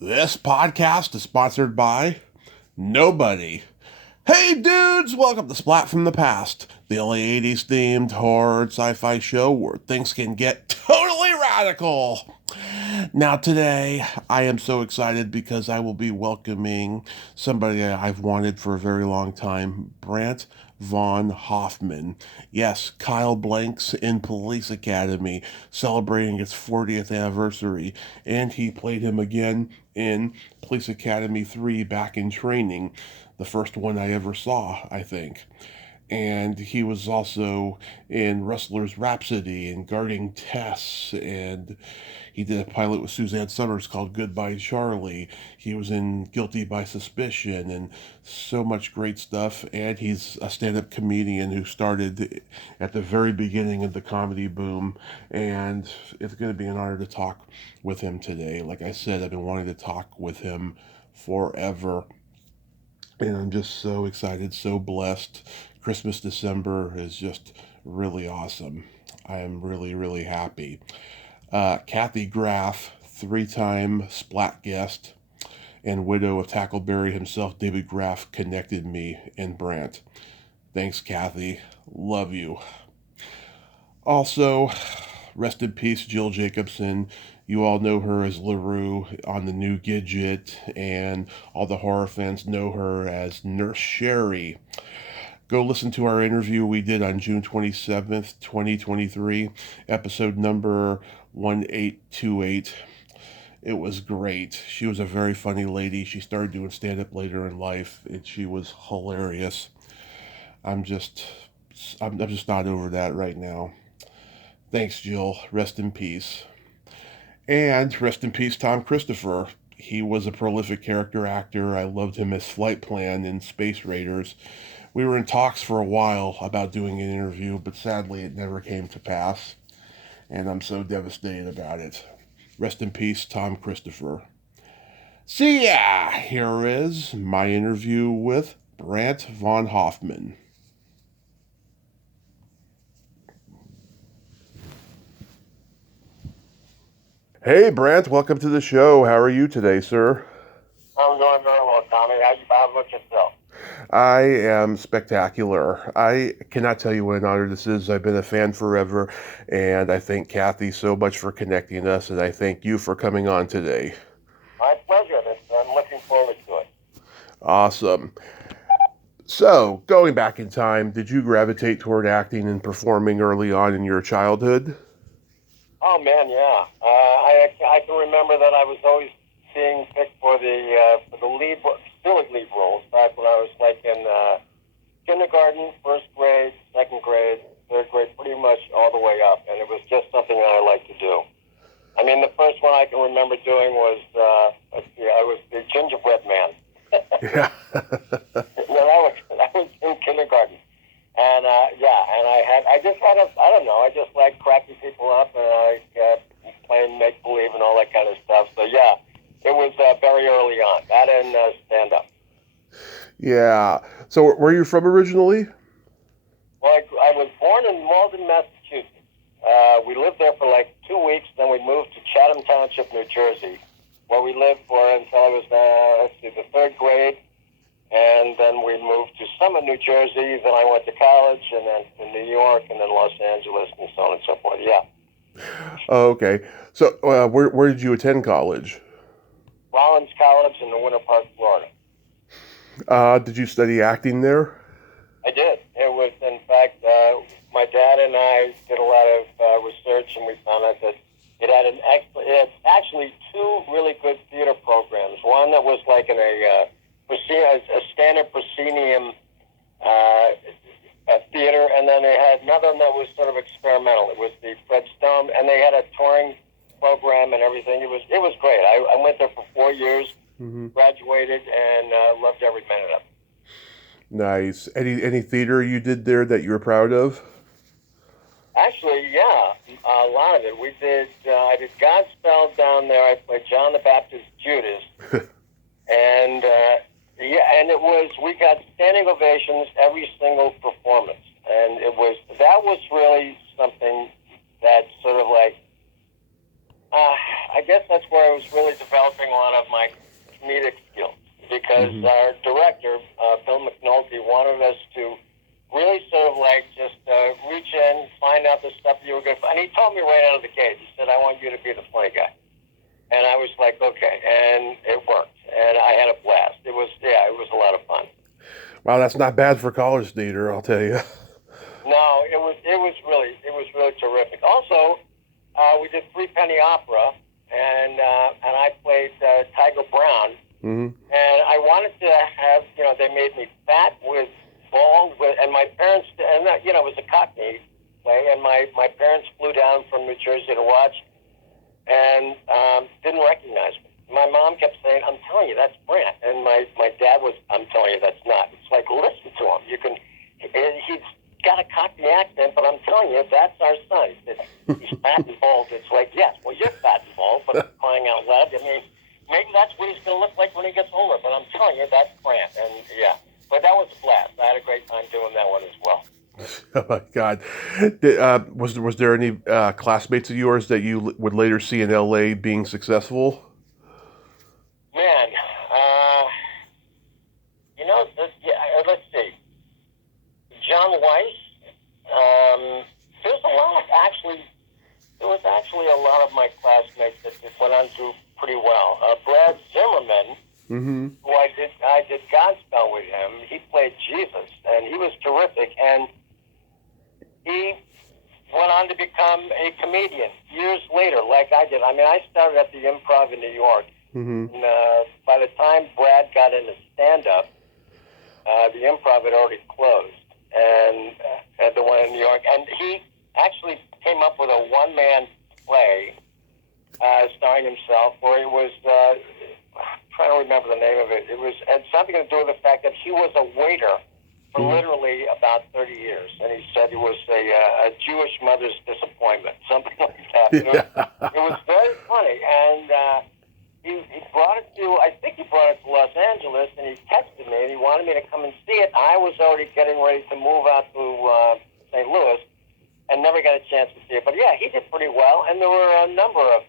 This podcast is sponsored by nobody. Hey dudes, welcome to Splat from the Past, the only 80s themed horror sci-fi show where things can get totally radical. Now today, I am so excited because I will be welcoming somebody I've wanted for a very long time, Brant von Hoffman. Yes, Kyle Blank's in Police Academy, celebrating its 40th anniversary, and he played him again in Police Academy 3 back in training, the first one I ever saw, I think. And he was also in Rustler's Rhapsody and guarding Tess, and he did a pilot with Suzanne Summers called Goodbye Charlie. He was in Guilty by Suspicion and so much great stuff. And he's a stand-up comedian who started at the very beginning of the comedy boom. And it's going to be an honor to talk with him today. Like I said, I've been wanting to talk with him forever. And I'm just so excited, so blessed. Christmas December is just really awesome. I am really, really happy. Kathy Graff, three-time Splat guest and widow of Tackleberry himself, David Graff, connected me and Brant. Thanks, Kathy. Love you. Also, rest in peace, Jill Jacobson. You all know her as LaRue on the new Gidget, and all the horror fans know her as Nurse Sherry. Go listen to our interview we did on June 27th, 2023, episode number 1828. It was great. She was a very funny lady. She started doing stand-up later in life, and she was hilarious. I'm just not over that right now. Thanks, Jill. Rest in peace. And rest in peace, Tom Christopher. He was a prolific character actor. I loved him as Flight Plan in Space Raiders. We were in talks for a while about doing an interview, but sadly it never came to pass. And I'm so devastated about it. Rest in peace, Tom Christopher. See ya! Here is my interview with Brant von Hoffman. Hey, Brant, welcome to the show. How are you today, sir? I'm doing very well, Tommy. How about yourself? I am spectacular. I cannot tell you what an honor this is. I've been a fan forever, and I thank Kathy so much for connecting us, and I thank you for coming on today. My pleasure. I'm looking forward to it. Awesome. So, going back in time, did you gravitate toward acting and performing early on in your childhood? Oh man, yeah. I can remember that I was always being picked for the lead, still lead roles back when I was like in kindergarten, first grade, second grade, third grade, pretty much all the way up, and it was just something that I liked to do. I mean, the first one I can remember doing was I was the gingerbread man. Yeah. I was in kindergarten. And I just like cracking people up and playing make believe and all that kind of stuff. So yeah, it was very early on. That and stand up. Yeah. So where are you from originally? Well, I was born in Malden, Massachusetts. We lived there for like 2 weeks, then we moved to Chatham Township, New Jersey, where we lived for until I was the third grade. And then we moved to Summit, New Jersey. Then I went to college, and then to New York, and then Los Angeles, and so on and so forth. Yeah. Oh, okay. So where did you attend college? Rollins College in the Winter Park, Florida. Did you study acting there? I did. It was, in fact, my dad and I did a lot of research, and we found out that it had actually two really good theater programs. One that was like in a standard proscenium theater, and then they had another one that was sort of experimental. It was the Fred Stone, and they had a touring program and everything. It was great. I went there for 4 years, graduated, and loved every minute of it. Nice. Any theater you did there that you were proud of? Actually, yeah, a lot of it. We did. I did Godspell down there. I played John the Baptist Judas, and we got standing ovations every single performance, and that was really something that sort of like, I guess that's where I was really developing showing one of my comedic skills because our director, Bill McNulty, wanted us to really sort of like just reach in, find out the stuff you were going to find. And he told me right out of the gate, he said, I want you to be the funny guy. And I was like, okay. And it worked. And I had a blast. It was a lot of fun. Wow, that's not bad for college theater, I'll tell you. No, it was really terrific. Also, we did Three Penny Opera, and I played Tiger Brown. Mm-hmm. And I wanted to have, they made me fat with bald, and my parents, and it was a Cockney play, and my parents flew down from New Jersey to watch, and didn't recognize me. My mom kept saying, I'm telling you, that's Brant. And my dad was, I'm telling you, that's not. It's like, listen to him. He's got a Cockney accent, but I'm telling you, that's our son. He's fat and bald. It's like, yes, well, you're fat and bald, but crying out loud. I mean, maybe that's what he's going to look like when he gets older, but I'm telling you, that's Brant. And yeah, but that was a blast. I had a great time doing that one as well. Oh my God! Was there any classmates of yours that you would later see in LA being successful? Man, let's see. John Weiss. There was actually a lot of my classmates that went on to pretty well. Brad Zimmerman, Mm-hmm. who I did Godspell with him. He played Jesus, and he was terrific. And he went on to become a comedian years later, like I did. I mean, I started at the Improv in New York. Mm-hmm. And by the time Brad got into stand-up, the Improv had already closed, and at the one in New York. And he actually came up with a one-man play starring himself, where it was, I'm trying to remember the name of it. It had something to do with the fact that he was a waiter for literally about 30 years. And he said he was a Jewish mother's disappointment, something like that. Yeah. It was very funny. And he brought it to, I think he brought it to Los Angeles, and he texted me, and he wanted me to come and see it. I was already getting ready to move out to St. Louis, and never got a chance to see it. But yeah, he did pretty well, and there were a number of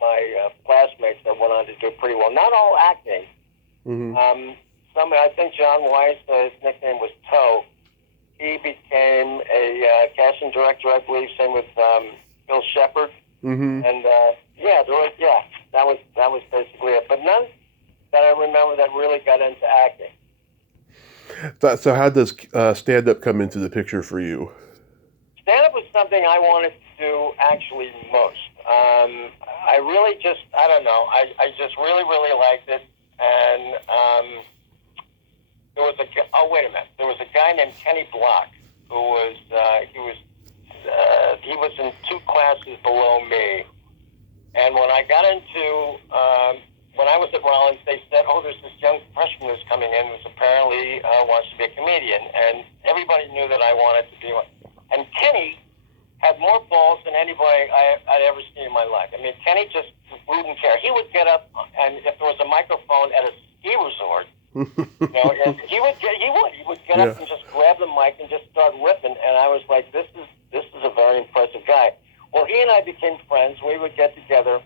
my classmates that went on to do pretty well. Not all acting. Mm-hmm. I think John Weiss, his nickname was Toe. He became a casting director, I believe. Same with Bill Shepard. Mm-hmm. And that was basically it. But none that I remember that really got into acting. So how does stand-up come into the picture for you? Stand-up was something I wanted to do actually most. I really just, I don't know, I just really, really liked it. And there was there was a guy named Kenny Block who was, he was in 2 classes below me. And when I got into, when I was at Rollins, they said, there's this young freshman who's coming in who's apparently wants to be a comedian. And everybody knew that I wanted to be one. And Kenny had more balls than anybody I'd ever seen in my life. I mean, Kenny just wouldn't care. He would get up, and if there was a microphone at a ski resort, and he would get up and just grab the mic and just start ripping. And I was like, this is a very impressive guy. Well, he and I became friends. We would get together,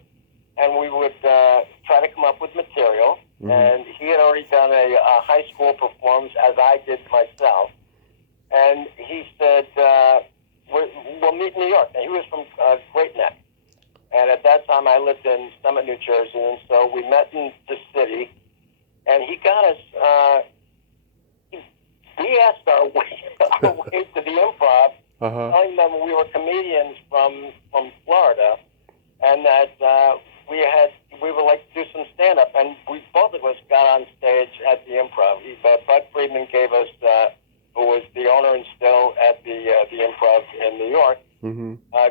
and we would try to come up with material. Mm-hmm. And he had already done a high school performance, as I did myself. And he said, we'll meet in New York. And he was from Great Neck. And at that time, I lived in Summit, New Jersey. And so we met in the city. And he got us, he asked our way to the Improv, telling them we were comedians from Florida, and that we would like to do some stand-up. And both of us got on stage at the Improv. Bud Friedman gave us, who was the owner and still at the Improv in New York,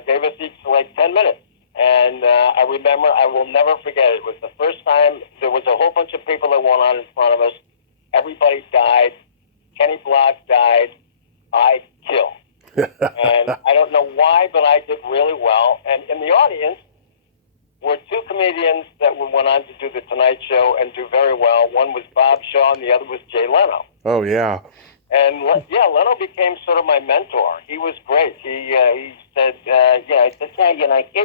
gave us each like 10 minutes. And I remember, I will never forget it. It was the first time, there was a whole bunch of people that went on in front of us. Everybody died. Kenny Block died. I killed. And I don't know why, but I did really well. And in the audience were 2 comedians that went on to do The Tonight Show and do very well. One was Bob Shaw and the other was Jay Leno. Oh, yeah. And Leno became sort of my mentor. He was great. He said, I said, kid,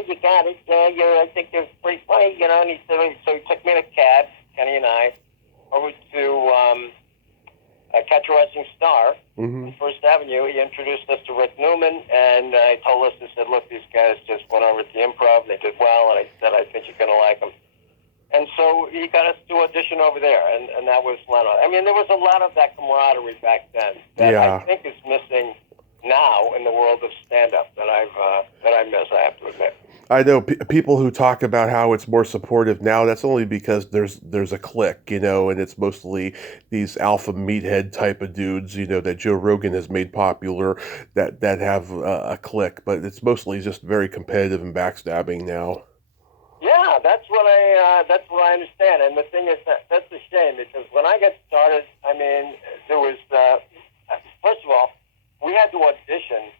you got it. I think you're pretty funny, And he said, so he took me in a cab, Kenny and I, over to Catch a Rising Star on First Avenue. He introduced us to Rick Newman, and I told us, I said, look, these guys just went over to the Improv, and they did well, and I said, I think you're going to like them. And so he got us to audition over there, and that was Leno. I mean, there was a lot of that camaraderie back then that I think is missing now in the world of stand-up that I miss, I have to admit. I know people who talk about how it's more supportive now. That's only because there's a clique, and it's mostly these alpha meathead type of dudes, that Joe Rogan has made popular that have a clique. But it's mostly just very competitive and backstabbing now. Yeah, that's what I understand. And the thing is that's a shame because when I got started, I mean, there was first of all, we had to audition.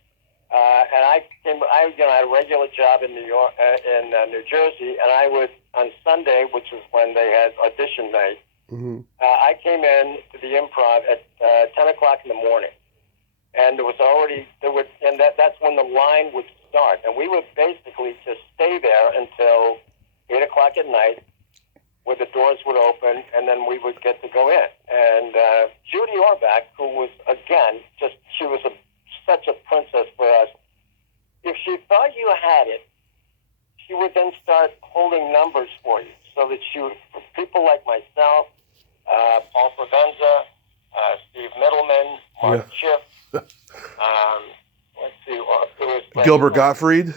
And I had a regular job in New York, in New Jersey, and I would on Sunday, which was when they had audition night. I came in to the Improv at 10:00 in the morning, and that's when the line would start, and we would basically just stay there until 8:00 at night, where the doors would open, and then we would get to go in. And Judy Orbach, who was again she was such a princess for us. If she thought you had it, she would then start holding numbers for you, so that people like myself, Paul Provenza, Steve Middleman, Mark Schiff, let's see, it was Gilbert Gottfried.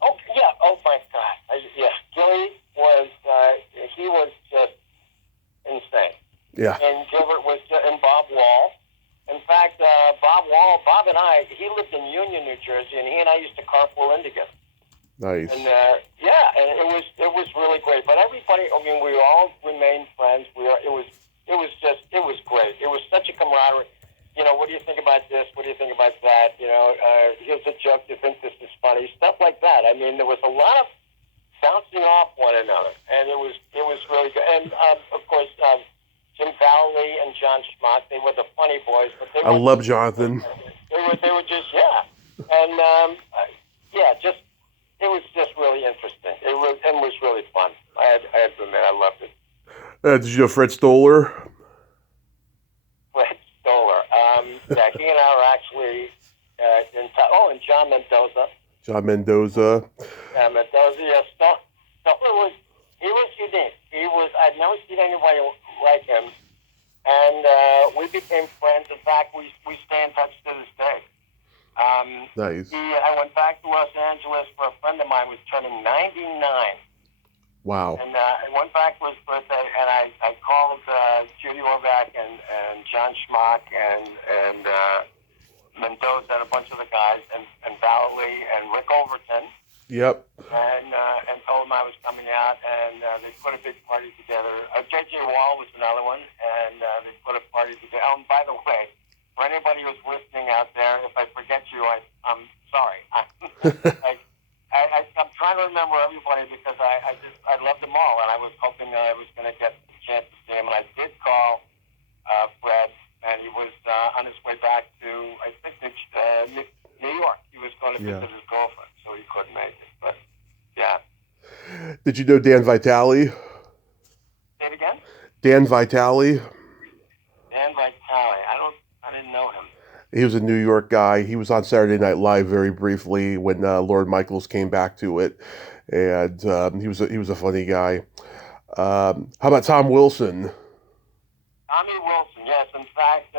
Oh yeah! Oh my God! Gilly was he was just insane. Yeah. And Gilbert was and Bob Wall. In fact, Bob and I, he lived in Union, New Jersey, and he and I used to carpool in together. Nice. And and it was really great. But everybody, I mean, we all remained friends. It was great. It was such a camaraderie. What do you think about this? What do you think about that? Here's a joke. Do you think this is funny? Stuff like that. I mean, there was a lot of bouncing off one another, and it was really good. And of course, Jim Fowley and John Schmuck, they were the funny boys. But I love Jonathan. They were just and it was just really interesting. It was really fun. I had to admit, I loved it. Did you know Fred Stoller? Fred Stoller. He and I were actually and John Mendoza. John Mendoza. Yeah, Mendoza. Yeah, Stoller he was unique. I'd never seen anybody like him, and we became friends. In fact, we stay in touch to this day. Nice. I went back to Los Angeles for a friend of mine who was turning 99. Wow. And I went back for his birthday, and I called Judy Orbach and John Schmuck and Mendoza and a bunch of the guys, and Valley and Rick Overton. Yep. And told them I was coming out, and they put a big party together. J.J. Wall was another one, and they put a party together. Oh, and by the way, for anybody who's listening out there, if I forget you, I'm sorry. I'm trying to remember everybody because I love them all, and I was hoping that I was going to get the chance to see him. And I did call Fred, and he was on his way back to, I think, New York. He was going to visit his girlfriend, so he couldn't make it. But, yeah. Did you know Dan Vitale? Say it again? Dan Vitale. Dan Vitale. I didn't know him. He was a New York guy. He was on Saturday Night Live very briefly when Lorne Michaels came back to it, and he was a funny guy. How about Tom Wilson? Tommy Wilson, yes. In fact,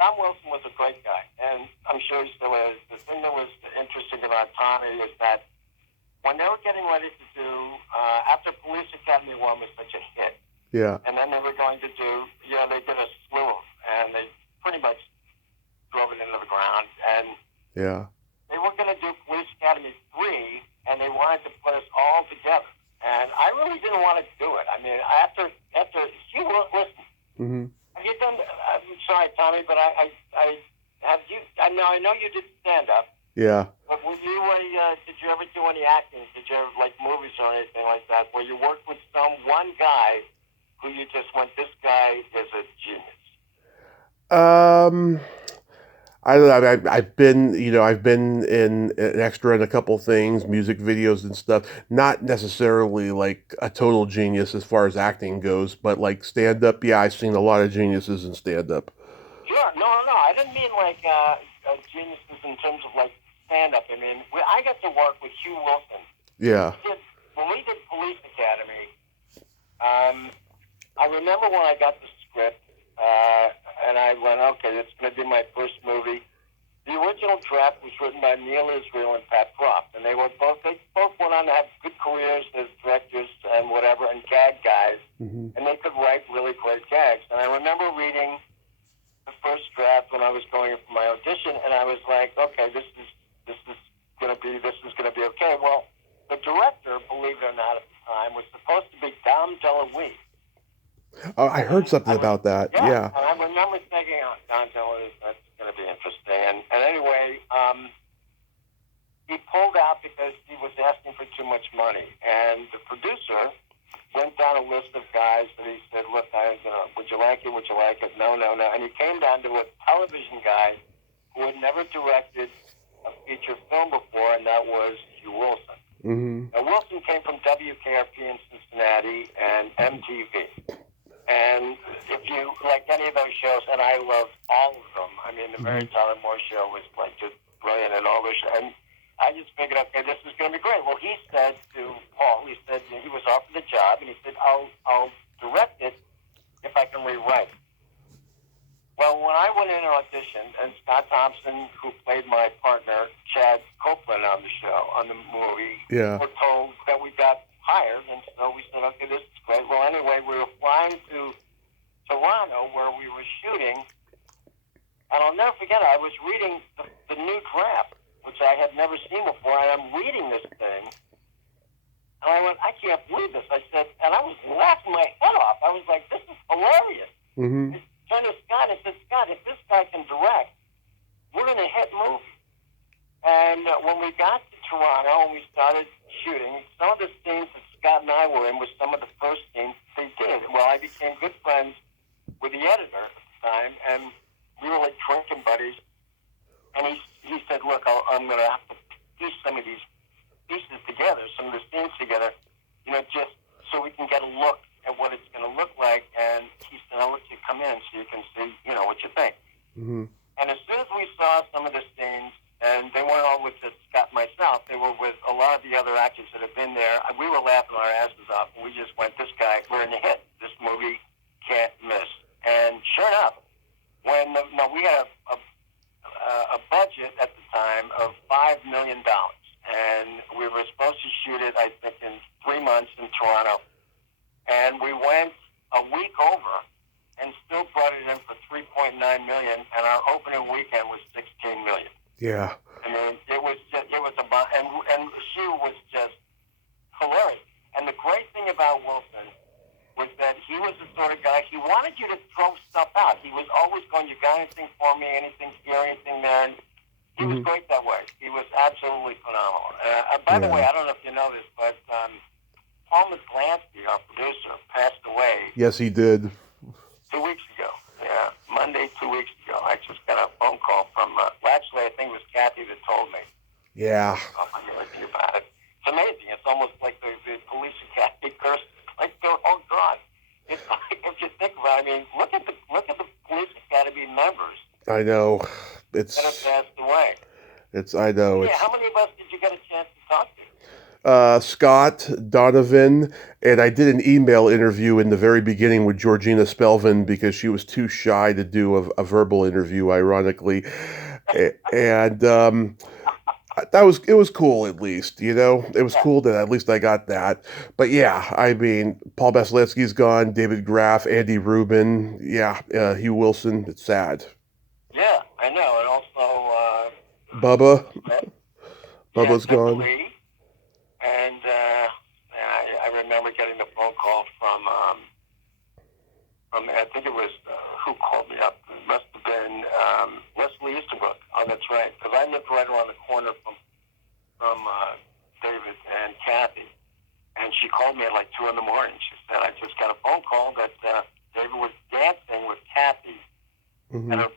Tom Wilson was a great guy, and I'm sure he still is. The thing that was interesting about Tommy is that when they were getting ready to do, after Police Academy 1 was such a hit, and then they were going to do, they did a slew, and they pretty much drove it into the ground, and they were going to do Police Academy 3, and they wanted to put us all together, and I really didn't want to do it. I mean, after you listen, have you done? I'm sorry, Tommy, but I have you. I know you did stand up. Yeah. But did you ever do any acting? Did you ever like movies or anything like that, where you worked with one guy who you just went, this guy is a genius? Um, I don't know. I've been in an extra in a couple things, music videos and stuff. Not necessarily like a total genius as far as acting goes, but like stand up. Yeah, I've seen a lot of geniuses in stand up. Sure. No. I didn't mean like geniuses in terms of like stand up. I mean, I got to work with Hugh Wilson. Yeah. When we did Police Academy, I remember when I got the script, and I went, okay, this is going to be my first movie. The original draft was written by Neil Israel and Pat Proft, and they both went on to have good careers as directors and whatever, and gag guys, and they could write really great gags. And I remember reading the first draft when I was going in for my audition, and I was like, okay, this is going to be okay. Well, the director, believe it or not, at the time was supposed to be Dom DeLuise. Oh, I heard something about that. Yeah. And I remember thinking, oh, Don DeLuise, that's going to be interesting. And anyway, he pulled out because he was asking for too much money. And the producer went down a list of guys that he said, look, would you like it? Would you like it? No. And he came down to a television guy who had never directed a feature film before, and that was Hugh Wilson. Now, Wilson came from WKRP in Cincinnati and MTV. And if you like any of those shows, and I love all of them, I mean, the Mary Tyler Moore show was like just brilliant and all this. And I just figured, okay, this is going to be great. Well, he said to Paul, he said he was offered the job, and he said, I'll direct it if I can rewrite. Well, when I went in and auditioned, and Scott Thompson, who played my partner, Chad Copeland on the show, on the movie, were told that we got hired, and so we said, okay, this is great. Well, anyway, we were flying to Toronto where we were shooting, and I'll never forget it. I was reading the new draft, which I had never seen before, and I'm reading this thing, and I went, I can't believe this. I said, and I was laughing my head off. I was like, this is hilarious. I turned to Scott and said, Scott, if this guy can direct, we're in a hit movie. And when we got to Toronto and we started shooting, some of the scenes that Scott and I were in was some of the first scenes they did. Well, I became good friends with the editor at the time, and we were like drinking buddies. And he said, look, I'm going to have to piece some of these pieces together, some of the scenes together, just so we can get a look at what it's going to look like. And he said, I'll let you come in so you can see, what you think. And as soon as we saw some of the scenes, and they weren't all with just Scott and myself, they were with a lot of the other actors that have been there. We were laughing our asses off, and we just went, this guy, we're in the hit. This movie can't miss. And sure enough, when we had a budget at the time of $5 million, and we were supposed to shoot it, I think, in 3 months in Toronto, and we went a week over and still brought it in for $3.9 million, and our opening weekend was $16 million. Yeah. I mean, it was about, and she was just hilarious. And the great thing about Wilson was that he was the sort of guy, he wanted you to throw stuff out. He was always going, you got anything for me, anything here, anything there, and he was great that way. He was absolutely phenomenal. By the way, I don't know if you know this, but Paul McGlansky, our producer, passed away. Yes, he did. 2 weeks ago. Yeah, Monday, 2 weeks ago. I just got a phone call from, actually, I think it was Kathy that told me. Yeah. I knew anything about it. It's amazing. It's almost like the Police Academy curse. Like, oh, God. It's like, if you think about it, I mean, look at the Police Academy members. I know. That have passed away. I know. Yeah, how many of us did you get a chance to talk to? Scott, Donovan, and I did an email interview in the very beginning with Georgina Spelvin because she was too shy to do a verbal interview, ironically. And it was cool, at least, It was cool that at least I got that. But yeah, I mean, Paul Basiletsky's gone, David Graff, Andy Rubin, Hugh Wilson. It's sad. Yeah, I know. And also Bubba's gone. Lee. And I remember getting the phone call from I think it was, who called me up? It must have been Leslie Easterbrook. Oh, that's right. Because I lived right around the corner from David and Kathy. And she called me at like 2 in the morning. She said, I just got a phone call that David was dancing with Kathy at her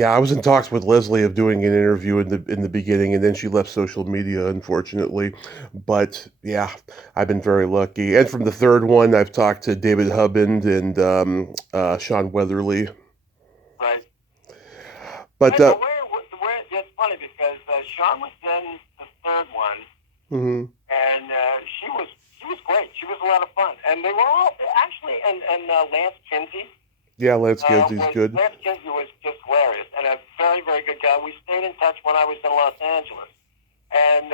Yeah, I was in talks with Leslie of doing an interview in the beginning, and then she left social media, unfortunately. But yeah, I've been very lucky. And from the third one, I've talked to David Hubbard and Sean Weatherly. Right. But And it's funny because Sean was in the third one, mhm. and she was great. She was a lot of fun, and they were all actually and Lance Kinsey. Yeah, Lance Kinsey's good. Lance Kinsey was just hilarious and a very, very good guy. We stayed in touch when I was in Los Angeles, and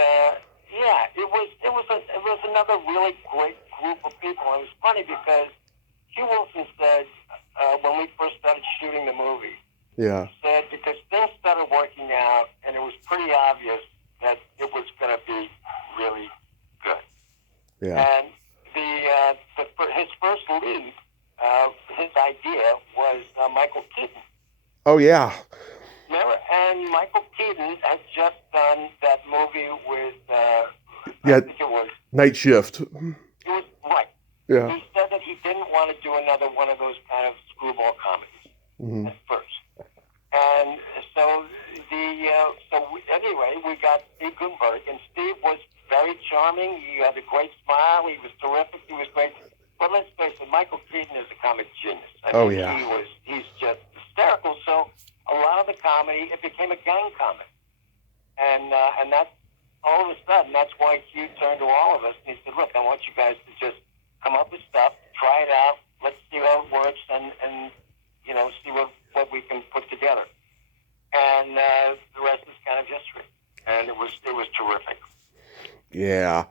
yeah, it was another really great group of people. It was funny because Hugh Wilson said when we first started shooting the movie, Yeah, he said because things started working out and it was pretty obvious that it was going to be really good. yeah. And his first lead, his idea was Michael Keaton. Oh yeah, Remember? And Michael Keaton had just done that movie with, I yeah. think it was Night Shift. right. Yeah. He said that he didn't want to do another one of those kind of screwball comedies Hmm. at first. And so anyway, we got Steve Gutenberg, and Steve was very charming. He had a great smile. He was terrific. He was great. But let's face it, Michael Keaton is a comic genius. I Oh mean, yeah. he's just hysterical. So a lot of the comedy, it became a gang comedy. And that's all of a sudden, that's why Hugh turned to all of us and he said, look, I want you guys to just come up with stuff, try it out, let's see how it works, and see what we can put together. And the rest is kind of history. And it was terrific. Yeah.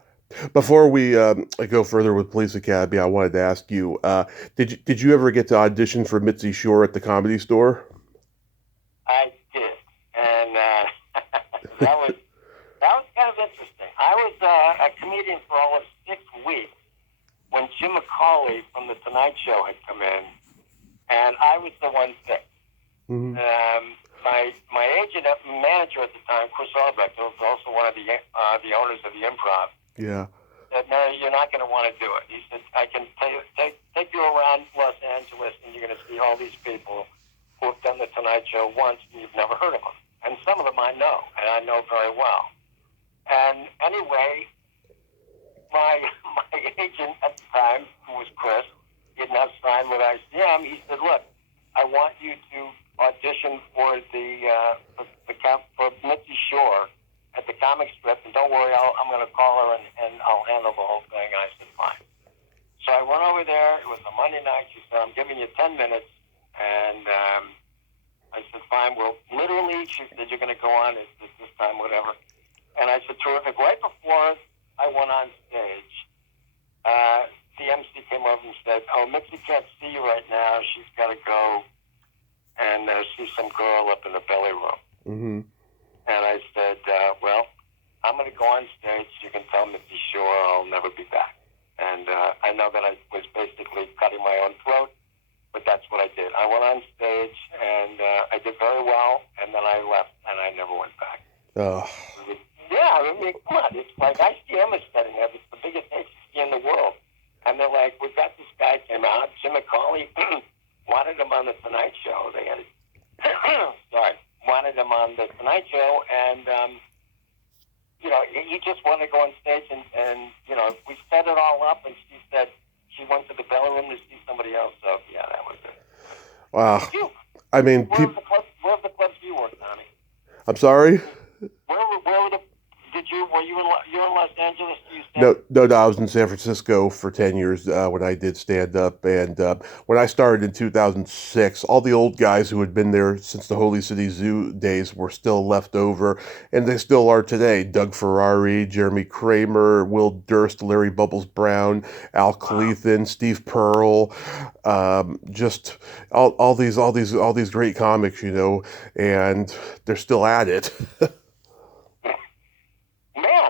Before we go further with Police Academy, I wanted to ask you: did you ever get to audition for Mitzi Shore at the Comedy Store? I did, and that was kind of interesting. I was a comedian for all of 6 weeks when Jim McCauley from The Tonight Show had come in, and I was the one picked. Mm-hmm. My agent, manager at the time, Chris Albrecht, who was also one of the owners of the Improv, Yeah. said, "No, you're not going to want to do it." He said, "I can take you around Los Angeles, and you're going to see all these people who have done the Tonight Show once, and you've never heard of them. And some of them I know, and I know very well." And anyway, my agent at the time, who was Chris, didn't have signed with ICM. He said, "Look, I want you to audition for for Mitzi Shore at the comic strip, and don't worry, I'm going to call her and I'll handle the whole thing." And I said, "Fine." So I went over there. It was a Monday night. She said, "I'm giving you 10 minutes," and I said, "Fine." Well, literally, she said, "You're going to go on this time, whatever." And I said, "Terrific." Right before I went on stage, the MC came over and said, "Oh, Mitzi can't see you right now. She's got to go and see some girl up in the belly room." Mm-hmm. And I said, "Well, I'm going to go on stage. You can tell Mitzi Shore I'll never be back." And I know that I was basically cutting my own throat, but that's what I did. I went on stage, and I did very well, and then I left, and I never went back. Oh. Yeah, I mean, come on. It's like ICM is setting up. It's the biggest agency in the world. And they're like, "We've got this guy came out. Jim McCauley wanted him on the Tonight Show." They had wanted him on the Tonight Show, and he just wanted to go on stage, and we set it all up, and she said she went to the belly room to see somebody else. So yeah, that was it. Wow. I mean, Where have the clubs you worked, Tommy? I'm sorry. Were you in Los Angeles? No. I was in San Francisco for 10 years when I did stand up. And when I started in 2006, all the old guys who had been there since the Holy City Zoo days were still left over. And they still are today. Doug Ferrari, Jeremy Kramer, Will Durst, Larry Bubbles Brown, Al Clethan, Steve Pearl, just all these great comics, and they're still at it. Man,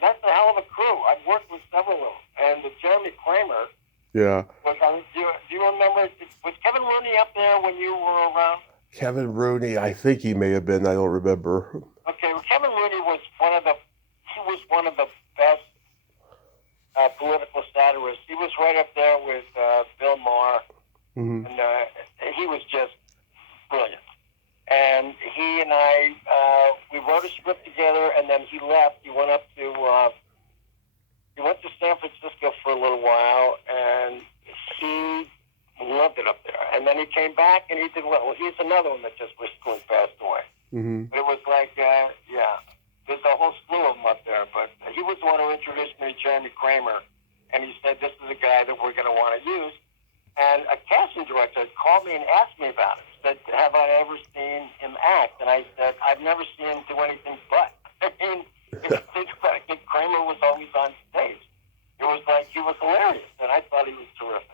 that's a hell of a crew. I've worked with several of them. And Jeremy Kramer. Yeah. Do you remember, was Kevin Rooney up there when you were around? Kevin Rooney, I think he may have been. I don't remember. Okay, well, Kevin Rooney was one of the best political satirists. He was right up there with Bill Maher, Mm-hmm. and he was just brilliant. And wrote a script together, and then he left. He went to San Francisco for a little while, and he loved it up there. And then he came back, and he did well. Well, he's another one that just recently passed away. Mm-hmm. But it was like, there's a whole slew of them up there. But he was the one who introduced me to Jeremy Kramer, and he said, this is a guy that we're going to want to use. And a casting director called me and asked me about it. Said, have I ever seen him act? And I said, I've never seen him do anything but. I mean, if you think about it, Kramer was always on stage. It was like he was hilarious, and I thought he was terrific.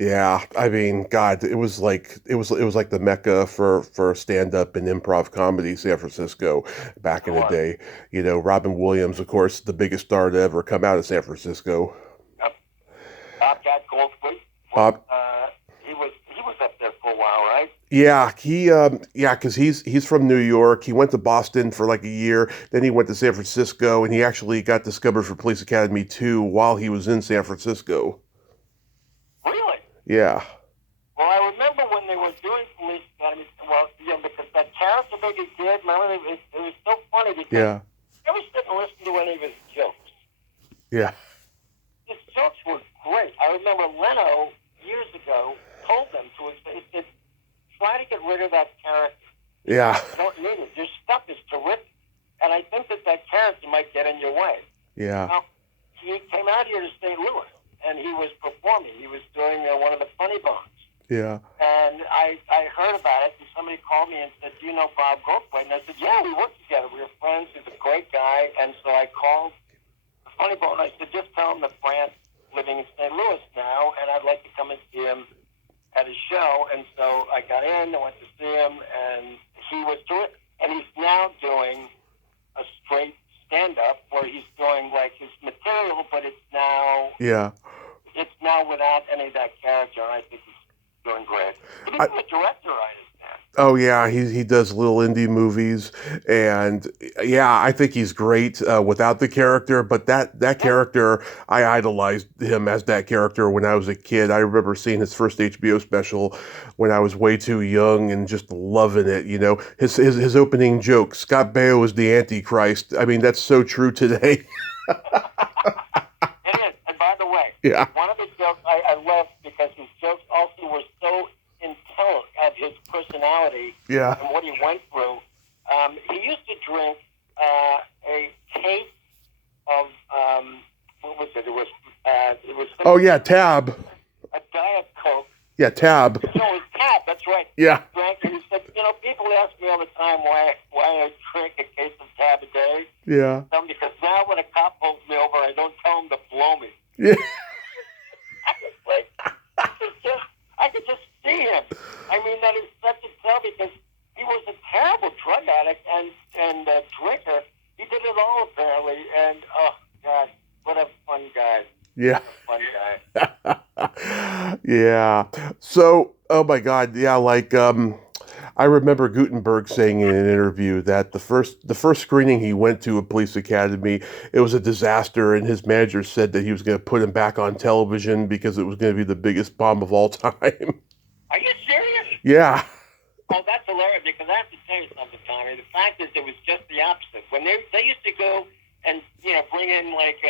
Yeah, I mean, God, it was like the mecca for stand-up and improv comedy, San Francisco, back in the day. You know, Robin Williams, of course, the biggest star to ever come out of San Francisco. Yep. Bobcat Goldthwait. He was up there for a while, right? Yeah, because he's from New York. He went to Boston for like a year, then he went to San Francisco, and he actually got discovered for Police Academy 2 while he was in San Francisco. Really? Yeah. Well, I remember when they were doing Police Academy, because that character that he did, remember, it was so funny because I never sit and listen to any of his jokes. Yeah. His jokes were great. I remember Leno, years ago, told them to his face, he said, try to get rid of that character. Yeah. You don't need it. Your stuff is terrific. And I think that character might get in your way. Yeah. Now, he came out here to St. Louis, and he was performing. He was doing one of the funny bones. Yeah. And I heard about it, and somebody called me and said, do you know Bob Goldthwait? And I said, yeah, we worked together. We were friends. He's a great guy. And so I called the funny bone. I said, just tell him that Brant's living in St. Louis now, and I'd like to come and see him at his show. And so I got in, I went to see him, and he was terrific. And he's now doing a straight stand-up where he's doing like his material, but it's now without any of that character, and I think he's doing great. He's a director, I understand. Oh yeah, he does little indie movies, and yeah, I think he's great without the character. But that character, I idolized him as that character when I was a kid. I remember seeing his first HBO special when I was way too young and just loving it. You know, his opening joke, Scott Baio is the Antichrist. I mean, that's so true today. It is, and by the way, one of the jokes I loved because his jokes also were so intelligent of his personality and what he went through. He used to drink a case of what was it? It was Tab. A Diet Coke. Yeah, Tab. No, it was Tab. That's right. Yeah. Drank, and he said, people ask me all the time why I drink a case of Tab a day. Yeah. Because now when a cop pulls me over, I don't tell him to blow me. Yeah. I could just see him. I mean, that is such a tell because he was a terrible drug addict and drinker. He did it all apparently, and oh God, what a fun guy. Yeah. What a fun guy. Yeah. So, oh my God, yeah, like I remember Gutenberg saying in an interview that the first screening he went to at Police Academy, it was a disaster, and his manager said that he was going to put him back on television because it was going to be the biggest bomb of all time. Are you serious? Yeah. Oh, that's hilarious because I have to tell you something, Tommy. The fact is, it was just the opposite. When they used to go and bring in like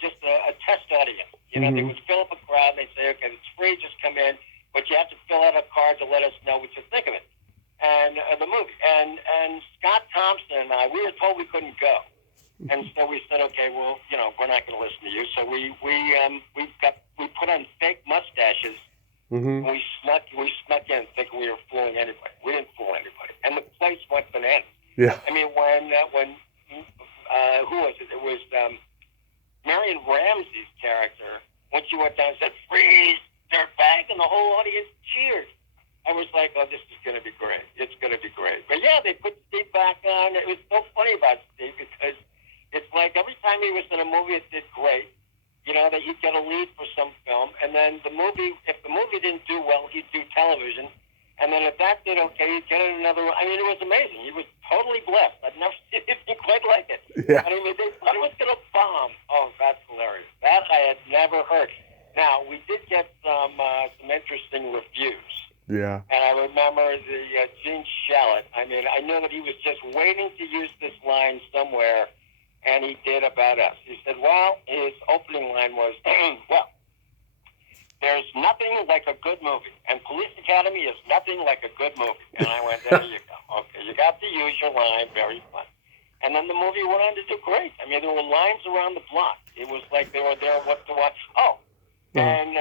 just a test audience. They would fill up a crowd. They say, okay, it's free, just come in, but you have to fill out a card to let us know what you think of it. And the movie. And Scott Thompson and I, we were told we couldn't go. And so we said, okay, well, we're not going to listen to you. So we put on fake mustaches. Mm-hmm. And we snuck in thinking we were fooling anybody. We didn't fool anybody. And the place went bananas. Yeah. I mean, when who was it? It was Marion Ramsey's character. When she went down and said, freeze, dirtbag, and the whole audience cheered. I was like, oh, this is going to be great. It's going to be great. But yeah, they put Steve back on. It was so funny about Steve because it's like every time he was in a movie, it did great. That he'd get a lead for some film. And then if the movie didn't do well, he'd do television. And then if that did okay, he'd get another one. I mean, it was amazing. He was totally blessed. I've never seen anything quite like it. Yeah. I mean, they thought it was going to bomb. Oh, that's hilarious. That I had never heard. Now, we did get some interesting reviews. Yeah. And I remember the Gene Shalit. I mean, I knew that he was just waiting to use this line somewhere, and he did about us. He said, well, his opening line was, well, there's nothing like a good movie, and Police Academy is nothing like a good movie. And I went, there you go. Okay, you got to use your line, very fun. And then the movie went on to do great. I mean, there were lines around the block. It was like they were there what to watch. Oh, and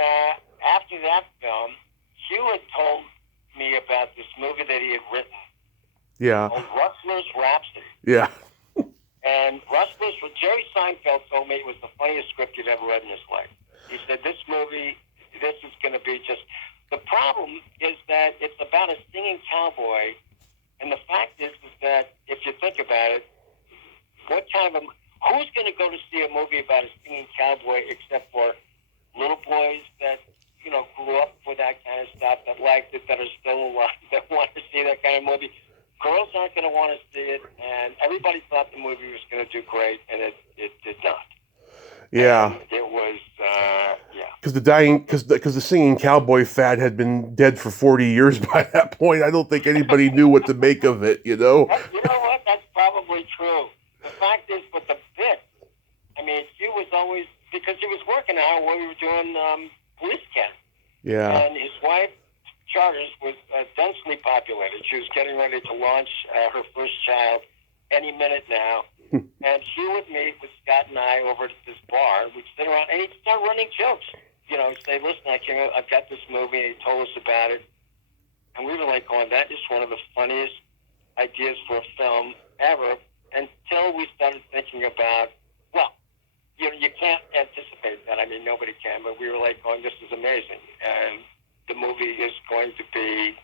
after that film, Hugh had told me about this movie that he had written called Rustler's Rhapsody. Yeah. And Rustler's, Jerry Seinfeld told me it was the funniest script he'd ever read in his life. He said, this movie, this is going to be just... The problem is that it's about a singing cowboy, and the fact is that if you think about it, what kind of... Who's going to go to see a movie about a singing cowboy except for little boys that, you know, grew up with that kind of stuff, that liked it, that are still alive, that want to see that kind of movie? Girls aren't going to want to see it, and everybody thought the movie was going to do great, and it did not. Yeah. And it was, Because the singing cowboy fad had been dead for 40 years by that point. I don't think anybody knew what to make of it, you know? You know what? That's probably true. The fact is, with the bit, I mean, Hugh was always, because he was working out when we were doing Police Academy. Yeah. And his wife, Charters, was densely populated. She was getting ready to launch her first child any minute now. And Hugh would meet with Scott and I over at this bar. We'd sit around, and he'd start running jokes. You know, he'd say, listen, I've got this movie, and he told us about it. And we were like going, that is one of the funniest ideas for a film ever, until we started thinking about, well, you can't anticipate that. I mean, nobody can, but we were like going, this is amazing. And the movie is going to be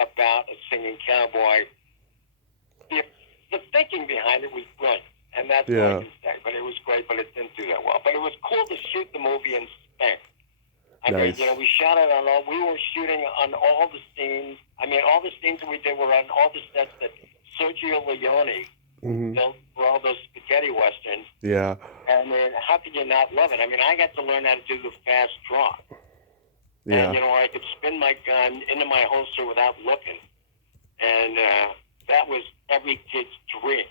about a singing cowboy. The thinking behind it was brilliant, and that's what I can say. But it was great, but it didn't do that well. But it was cool to shoot the movie in Spain. I mean, you know, we shot it on all. We were shooting on all the scenes. I mean, all the scenes that we did were on all the sets that Sergio Leone built for all those spaghetti westerns. Yeah. And then, how could you not love it? I mean, I got to learn how to do the fast draw. Yeah. And, you know, I could spin my gun into my holster without looking. And that was every kid's dream.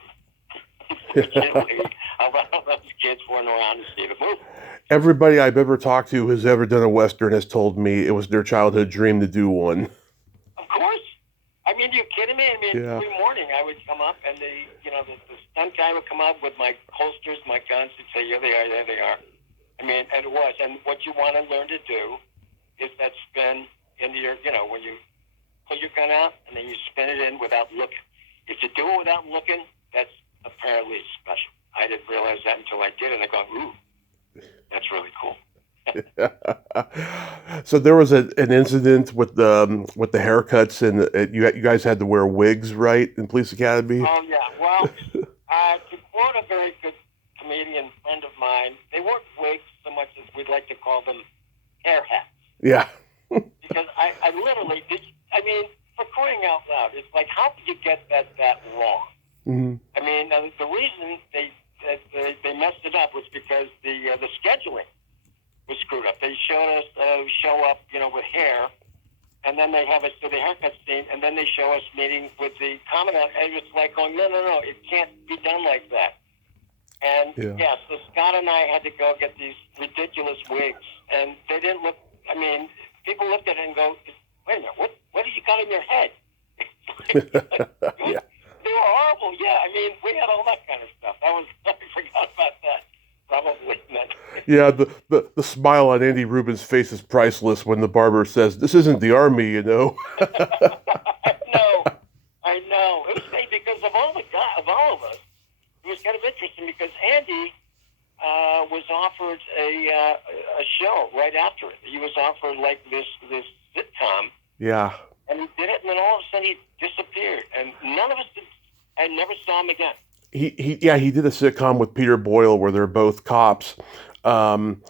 Unfortunately, a lot of those kids weren't around to see the movie. Everybody I've ever talked to who's ever done a Western has told me it was their childhood dream to do one. Of course. I mean, you kidding me? I mean, every morning I would come up, and the stunt guy would come up with my holsters, my guns, and say, here they are, there they are. I mean, and it was. And what you want to learn to do is that spin into your, you know, when you pull your gun out, and then you spin it in without looking. If you do it without looking, that's apparently special. I didn't realize that until I did, and I go, ooh, that's really cool. So there was an incident with the haircuts, and you guys had to wear wigs, right, in Police Academy? Oh, yeah. Well, to quote a very good comedian friend of mine, they weren't wigs so much as we'd like to call them hair hats. Yeah. Because I literally did. I mean, for crying out loud, it's like, how could you get that wrong? Mm-hmm. I mean, the reason they messed it up was because the scheduling was screwed up. They showed us show up, you know, with hair, and then they have us do the haircut scene, and then they show us meeting with the commandant, and it's like going, no, it can't be done like that. And so Scott and I had to go get these ridiculous wigs, and they didn't look. I mean, people looked at it and go, wait a minute, what have you got in your head? They were horrible. Yeah, I mean, we had all that kind of stuff. I forgot about that. Probably not. Yeah, the smile on Andy Rubin's face is priceless when the barber says, "This isn't the army, you know." I know. It was funny because of all of us, it was kind of interesting because Andy was offered a show right after it. He was offered like this sitcom. Yeah. And he did it, and then all of a sudden he disappeared, and none of us did. I never saw him again. He did a sitcom with Peter Boyle where they're both cops, and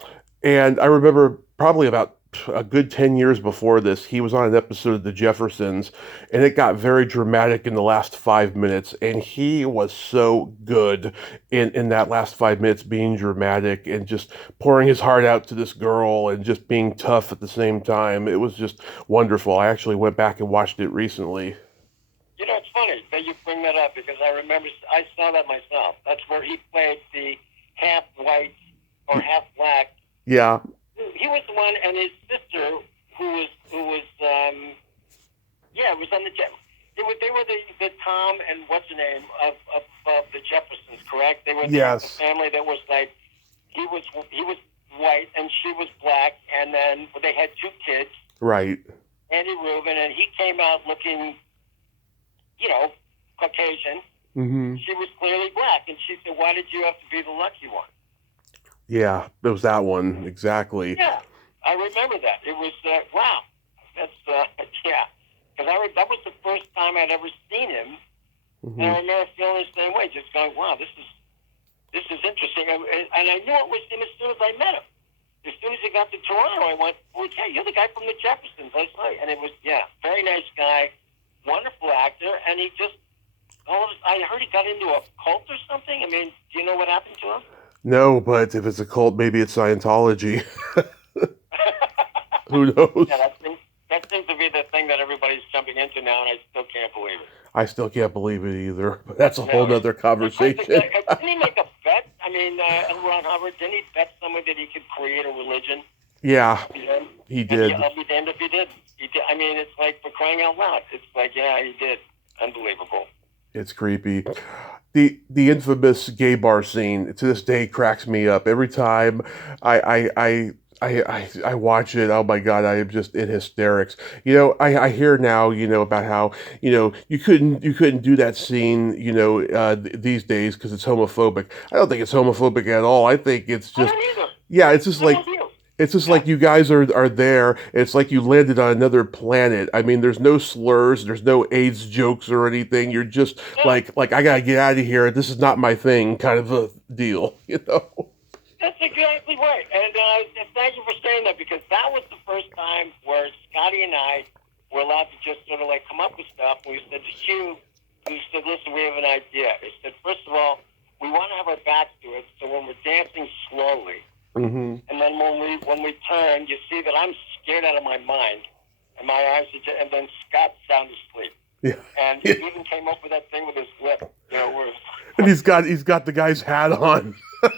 I remember probably about a good 10 years before this, he was on an episode of The Jeffersons, and it got very dramatic in the last 5 minutes, and he was so good in that last 5 minutes being dramatic and just pouring his heart out to this girl and just being tough at the same time. It was just wonderful. I actually went back and watched it recently. You know, it's funny that you bring that up because I remember I saw that myself. That's where he played the half white or half black. Yeah. He was the one, and his sister, who was was on the Jeff. They were the Tom and what's her name of the Jeffersons, correct? They were the family that was like he was white and she was black, and then they had 2 kids. Right. Andy Rubin, and he came out looking, Caucasian. Mm-hmm. She was clearly black, and she said, "Why did you have to be the lucky one?" Yeah, it was that one exactly. Yeah, I remember that. It was wow. That's yeah, because that was the first time I'd ever seen him, and I remember feeling the same way, just going, "Wow, this is interesting." And I knew it was him as soon as I met him. As soon as he got to Toronto, I went, "Okay, you're the guy from the Jeffersons." And it was very nice guy, wonderful actor, and he just. I heard he got into a cult or something. I mean, do you know what happened to him? No, but if it's a cult, maybe it's Scientology. Who knows? Yeah, that seems to be the thing that everybody's jumping into now, and I still can't believe it. I still can't believe it either. But that's a whole other conversation. Didn't he make a bet? I mean, Ron Hubbard, didn't he bet someone that he could create a religion? Yeah, he did. I'll be damned if he did. I mean, it's like, for crying out loud. It's like, yeah, he did. Unbelievable. It's creepy. The infamous gay bar scene to this day cracks me up every time I watch it. Oh my God, I am just in hysterics. I hear now, about how, you couldn't do that scene, these days because it's homophobic. I don't think it's homophobic at all. I think it's just, it's just like. It's just like you guys are there. It's like you landed on another planet. I mean, there's no slurs, there's no AIDS jokes or anything. You're just like I gotta get out of here. This is not my thing, kind of a deal, That's exactly right. And thank you for saying that, because that was the first time where Scotty and I were allowed to just sort of like come up with stuff. We said to Hugh, we said, "Listen, we have an idea." He said, "First of all, we want to have our backs to it, so when we're dancing slowly." Mm-hmm. And then when we turn, you see that I'm scared out of my mind, and my eyes are just, and then Scott's sound asleep. Yeah. And he even came up with that thing with his lip, where and he's got the guy's hat on. No,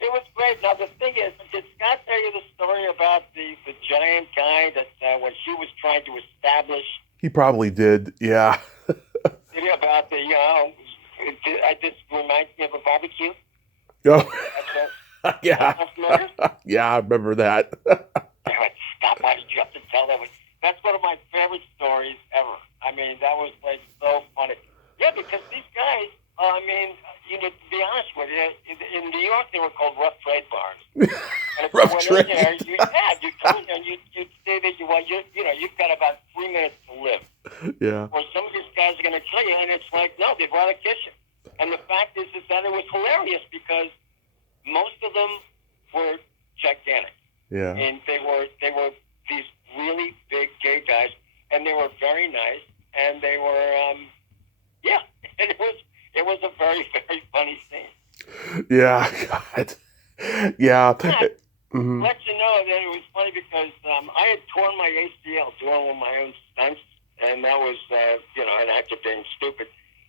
it was great. Now the thing is, did Scott tell you the story about the giant guy that when he was trying to establish? He probably did. Yeah. About the this reminds me of a barbecue. Oh, yeah. Yeah, I remember that. Stop, why did you have to tell that? That's one of my favorite stories ever. I mean, that was like so funny. Yeah, because these guys, to be honest with you, in New York they were called rough trade bars. And if rough you trade. went in there, you'd come in there and you'd say that you've got about 3 minutes to live. Yeah. Or some of these guys are going to kill you, and it's like, no, they'd rather kiss you. And the fact is that it was hilarious because most of them were gigantic. Yeah. And they were these really big gay guys, and they were very nice, and they were and it was a very, very funny scene. Yeah. God. Yeah. Mm-hmm. Let you know that it was funny because I had torn my ACL doing one of my own stunts, and that was an act of being stupid.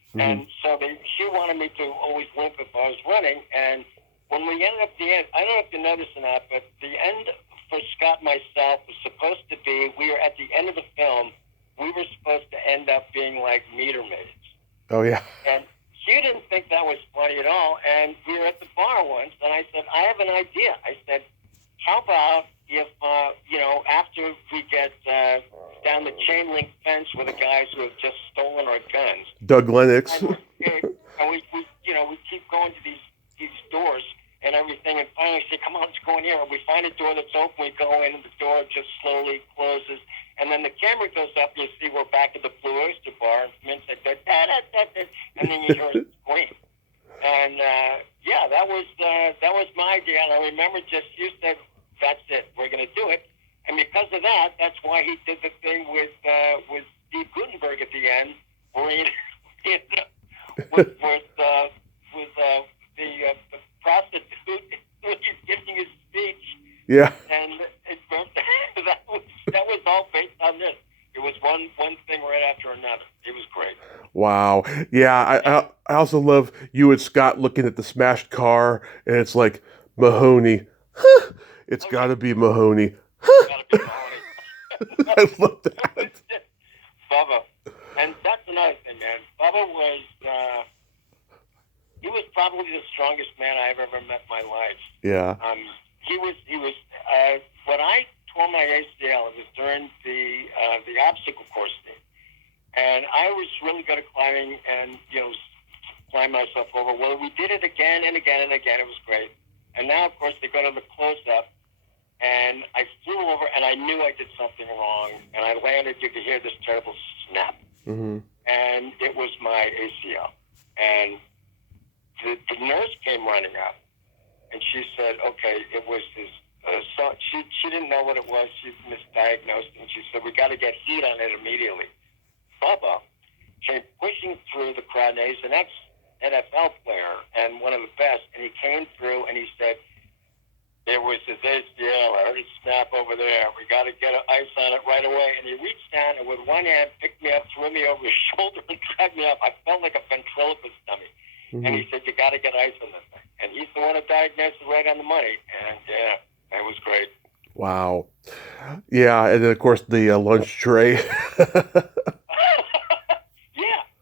Mm-hmm. And so she wanted me to always limp if I was running. And when we ended up the end, I don't know if you noticed or not, but the end for Scott and myself was supposed to be, we were at the end of the film, we were supposed to end up being like meter maids. Oh, yeah. And she didn't think that was funny at all. And we were at the bar once, and I said, I have an idea. I said, how about if, after we get down the chain link fence with the guys who have just stolen our guns. Doug Lennox. And we keep going to these doors and everything, and finally say, come on, let's go in here. And we find a door that's open, we go in, and the door just slowly closes. And then the camera goes up, you see we're back at the Blue Oyster Bar, and Mint said, da-da-da-da, and then you hear a scream. And, that was my idea. And I remember you said, that's it. We're again, where he with the prostitute who was giving his speech. Yeah. And that was all based on this. It was one thing right after another. It was great. Wow. Yeah, I also love you and Scott looking at the smashed car, and it's like, Mahoney. It's got to be Mahoney. Gotta be Mahoney. I love that. Bubba. And that's another thing, man. Bubba was, he was probably the strongest man I've ever met in my life. Yeah. He was, when I tore my ACL, it was during the obstacle course thing. And I was really good at climbing and, climb myself over. Well, we did it again and again and again. It was great. And now, of course, they go to the close-up. And I flew over, and I knew I did something wrong. And I landed. You could hear this terrible snap. Mm-hmm. And it was my ACL. And the nurse came running up, and she said, okay, it was his, so she didn't know what it was. She misdiagnosed, and she said, we got to get heat on it immediately. Bubba came pushing through the crowd, and he's an ex-NFL player and one of the best, and he came through, and he said, there was his ACL. I heard it snap over there. We got to get ice on it right away. And he reached down and with one hand picked me up, threw me over his shoulder, and dragged me up. I felt like a ventriloquist dummy. Mm-hmm. And he said, you got to get ice on this thing. And he's the one who diagnosed it right on the money. And, yeah, it was great. Wow. Yeah, and then, of course, the lunch tray. Yeah,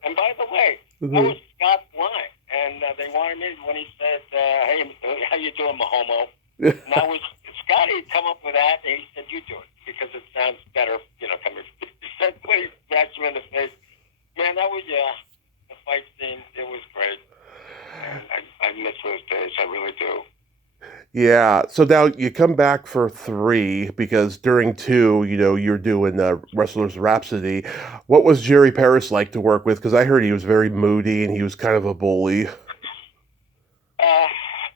and by the way, mm-hmm. that was Scott's line. And they wanted me when he said, hey, how you doing, Mahomo? And that was Scotty come up with that, and he said, you do it, because it sounds better, coming from he said when he smashed him in the face. Man, that was, the fight scene, it was great. And I miss those days, I really do. Yeah, so now you come back for 3, because during 2, you're doing Rustler's Rhapsody. What was Jerry Paris like to work with? Because I heard he was very moody, and he was kind of a bully.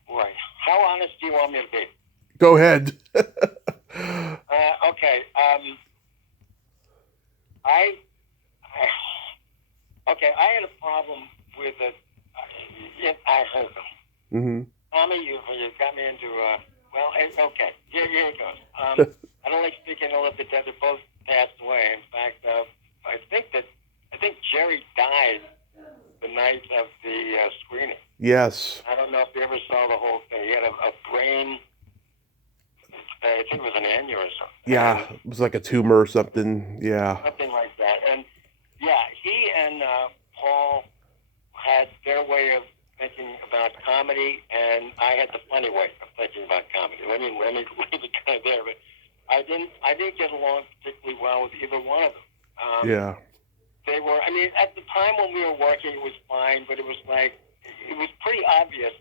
Boy, how honest do you want me to be? Go ahead. Okay. I had a problem with it. I heard them. Mm-hmm. Tommy, you got me into okay. Here it goes. I don't like speaking ill of the dead. They both passed away. In fact, I think Jerry died the night of the screening. Yes. I don't know if you ever saw the whole thing. He had a brain. I think it was an aneurysm. Yeah, it was like a tumor or something. Yeah. Something like that. And yeah, he and Paul had their way of thinking about comedy, and I had the funny way of thinking about comedy. Let me leave it kind of there, but I didn't get along particularly well with either one of them. Yeah. They were. I mean, at the time when we were working, it was fine, but it was pretty obvious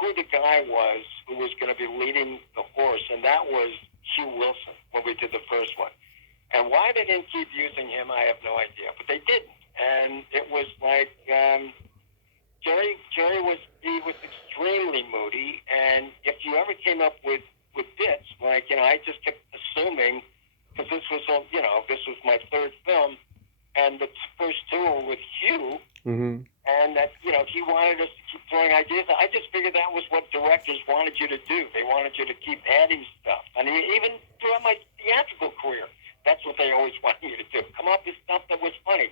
who the guy was who was going to be leading the horse, and that was Hugh Wilson when we did the first one. And why they didn't keep using him, I have no idea, but they didn't. And it was like Jerry was extremely moody, and if you ever came up with bits like I just kept assuming because this was my third film, and the first 2 were with Hugh. Mm-hmm. And that, he wanted us to keep throwing ideas. I just figured that was what directors wanted you to do. They wanted you to keep adding stuff. I mean, even throughout my theatrical career, that's what they always wanted you to do. Come up with stuff that was funny.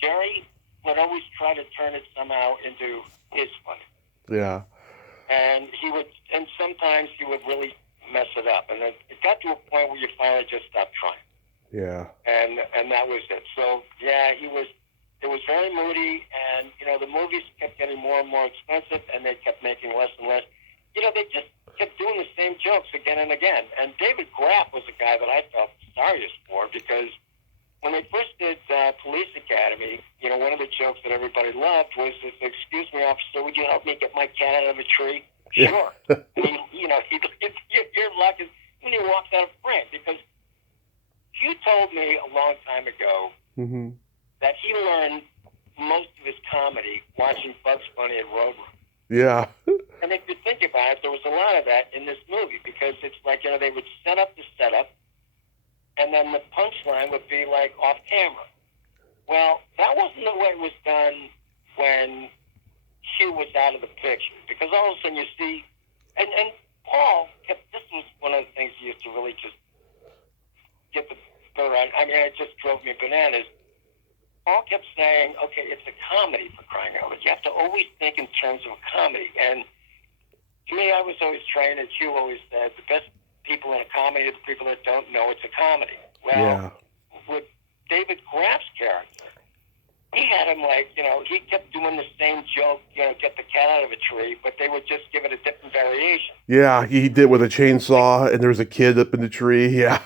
Jerry would always try to turn it somehow into his funny. Yeah. And sometimes he would really mess it up. And then it got to a point where you finally just stopped trying. Yeah. And that was it. So, yeah, it was very moody, and, the movies kept getting more and more expensive, and they kept making less and less. They just kept doing the same jokes again and again. And David Graff was a guy that I felt sorriest for, because when they first did Police Academy, one of the jokes that everybody loved was, excuse me, officer, would you help me get my cat out of a tree? Sure. Your luck is when he walks out of frame, because you told me a long time ago mm-hmm. that he learned most of his comedy watching Bugs Bunny and Roadrunner. Yeah. And if you think about it, there was a lot of that in this movie, because it's like, they would set up the setup, and then the punchline would be like off camera. Well, that wasn't the way it was done when Hugh was out of the picture, because all of a sudden you see, and Paul kept, this was one of the things he used to really just get the spur on. I mean, it just drove me bananas. Paul kept saying, okay, it's a comedy, for crying out loud. You have to always think in terms of a comedy. And to me, I was always trained, as Hugh always said, the best people in a comedy are the people that don't know it's a comedy. Well, with David Graff's character, he had him like, he kept doing the same joke, get the cat out of a tree, but they would just give it a different variation. Yeah, he did with a chainsaw, and there was a kid up in the tree. Yeah.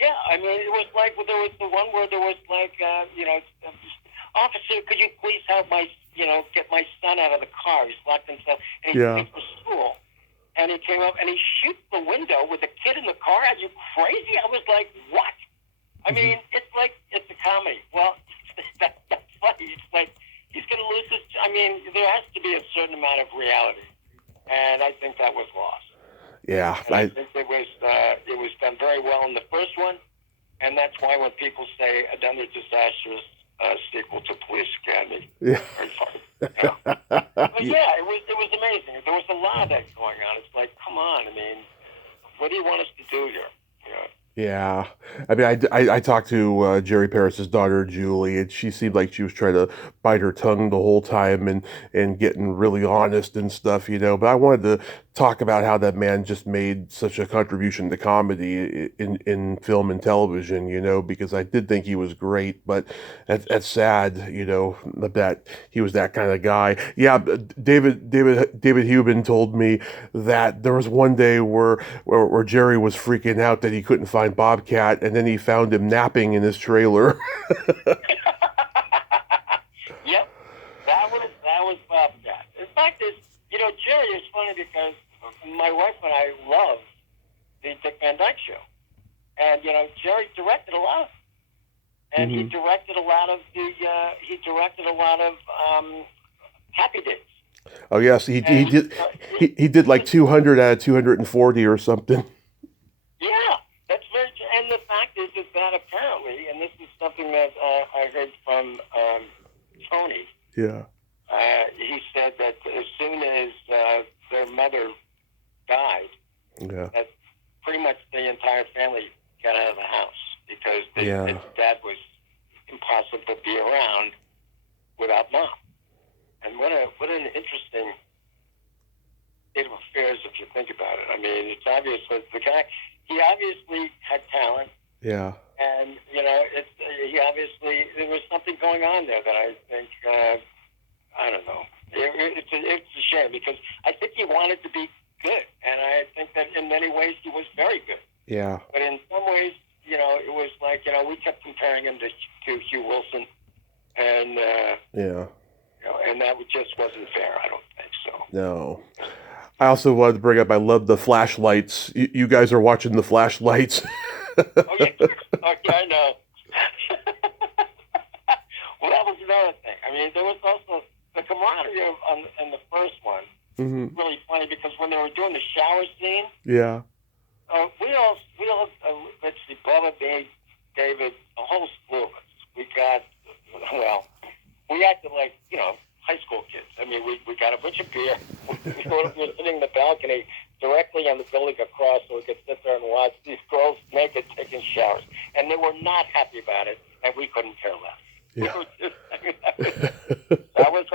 Yeah, I mean, it was like, there was the one where there was like, officer, could you please help get my son out of the car? He's locked himself, and he's late for school. And he came up and he shoots the window with a kid in the car. Are you crazy? I was like, what? I mean, it's like, it's a comedy. Well, that's funny. It's like, he's going to lose his, I mean, there has to be a certain amount of reality. And I think that was lost. Yeah. And I think it was done very well in the first one. And that's why when people say another disastrous sequel to Police Academy, very funny. Yeah. But yeah, it was amazing. There was a lot of that going on. It's like, come on, I mean, what do you want us to do here? Yeah. I mean, I talked to Jerry Paris's daughter, Julie, and she seemed like she was trying to bite her tongue the whole time and getting really honest and stuff, But I wanted to talk about how that man just made such a contribution to comedy in film and television, because I did think he was great, but that's sad, that he was that kind of guy. Yeah, David Hubin told me that there was one day where Jerry was freaking out that he couldn't find Bobcat, and then he found him napping in his trailer. Yep, that was Bobcat. In fact, Jerry is funny because my wife and I love the Dick Van Dyke Show, and Jerry directed a lot of it. And he directed a lot of Happy Days. Oh yes, he did. He did like 200 out of 240 or something. Yeah, that's very. And the fact is that apparently, and this is something that I heard from Tony. Yeah. He said that as soon as their mother died, that pretty much the entire family got out of the house because his dad was impossible to be around without mom. And what an interesting state of affairs if you think about it. I mean, it's obvious that the guy, he obviously had talent. Yeah. And, there was something going on there that I think, I don't know. It's a shame because I think he wanted to be good. And I think that in many ways he was very good. Yeah. But in some ways, it was like, we kept comparing him to Hugh Wilson. And, and that just wasn't fair. I don't think so. No. I also wanted to bring up, I love the flashlights. You guys are watching the flashlights. Oh, yeah. I know. Well, that was another thing. I mean, there was also the camaraderie in the first one. Mm-hmm. Really funny because when they were doing the shower scene, yeah, we all let's see, Bubba, me, David, a whole slew of us. We acted like high school kids. I mean, we got a bunch of beer. We were sitting in the balcony directly on the building across, so we could sit there and watch these girls naked taking showers, and they were not happy about it, and we couldn't care less. Yeah. That was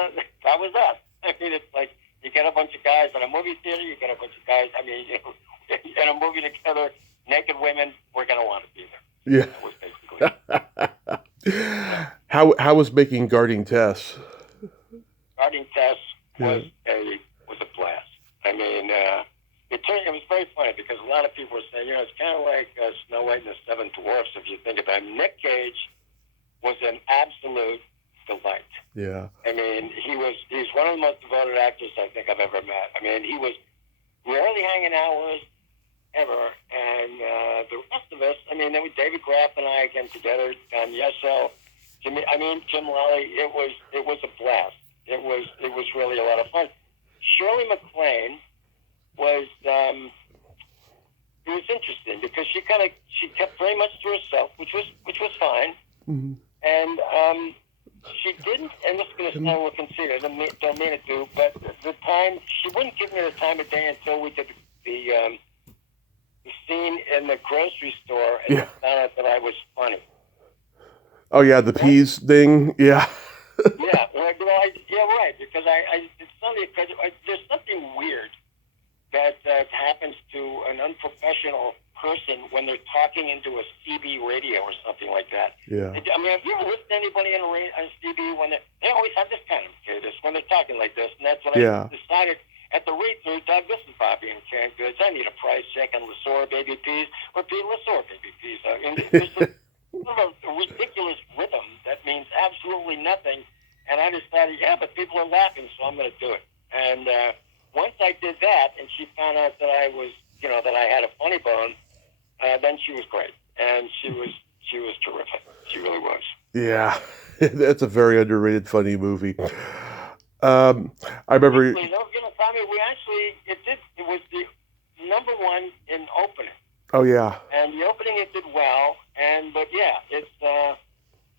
us. I mean, it's like you get a bunch of guys in a movie theater, you get a bunch of guys. I mean, in a movie together, naked women, we're gonna want to be there. Yeah. That was basically. How was making Guarding Tess? Guarding Tess was a blast. I mean, it was very funny because a lot of people were saying, it's kind of like Snow White and the Seven Dwarfs if you think about it. Nick Cage was an absolute delight. Yeah. I mean, he's one of the most devoted actors I think I've ever met. I mean, he was rarely hanging out with us ever, and the rest of us, I mean, there was David Graff and I again together, Yeso, Jim Lally. It was a blast. It was really a lot of fun. Shirley MacLaine was it was interesting because she kept very much to herself, which was fine. Mm-hmm. And she didn't, and this is going to sound a little conceited, don't mean it to, but the time, she wouldn't give me the time of day until we did the scene in the grocery store, and found out that I was funny. Oh, yeah, the peas thing, yeah. Yeah, right, because it's something, because there's something weird that happens to an unprofessional person when they're talking into a CB radio or something like that. Yeah. I mean, have you ever listened to anybody on CB when they always have this kind of cadence when they're talking like this? And that's when I decided at the read-through, Doug, this is Bobby in canned goods. I need a price check on LaSor baby peas or LaSor baby peas. And there's a ridiculous rhythm that means absolutely nothing. And I decided, but people are laughing, so I'm going to do it. And once I did that, and she found out that I was, that I had a funny bone, then she was great, and she was terrific. She really was. Yeah, that's a very underrated funny movie. I remember. We actually it was the number one in opening. Oh yeah. And the opening it did well, but it's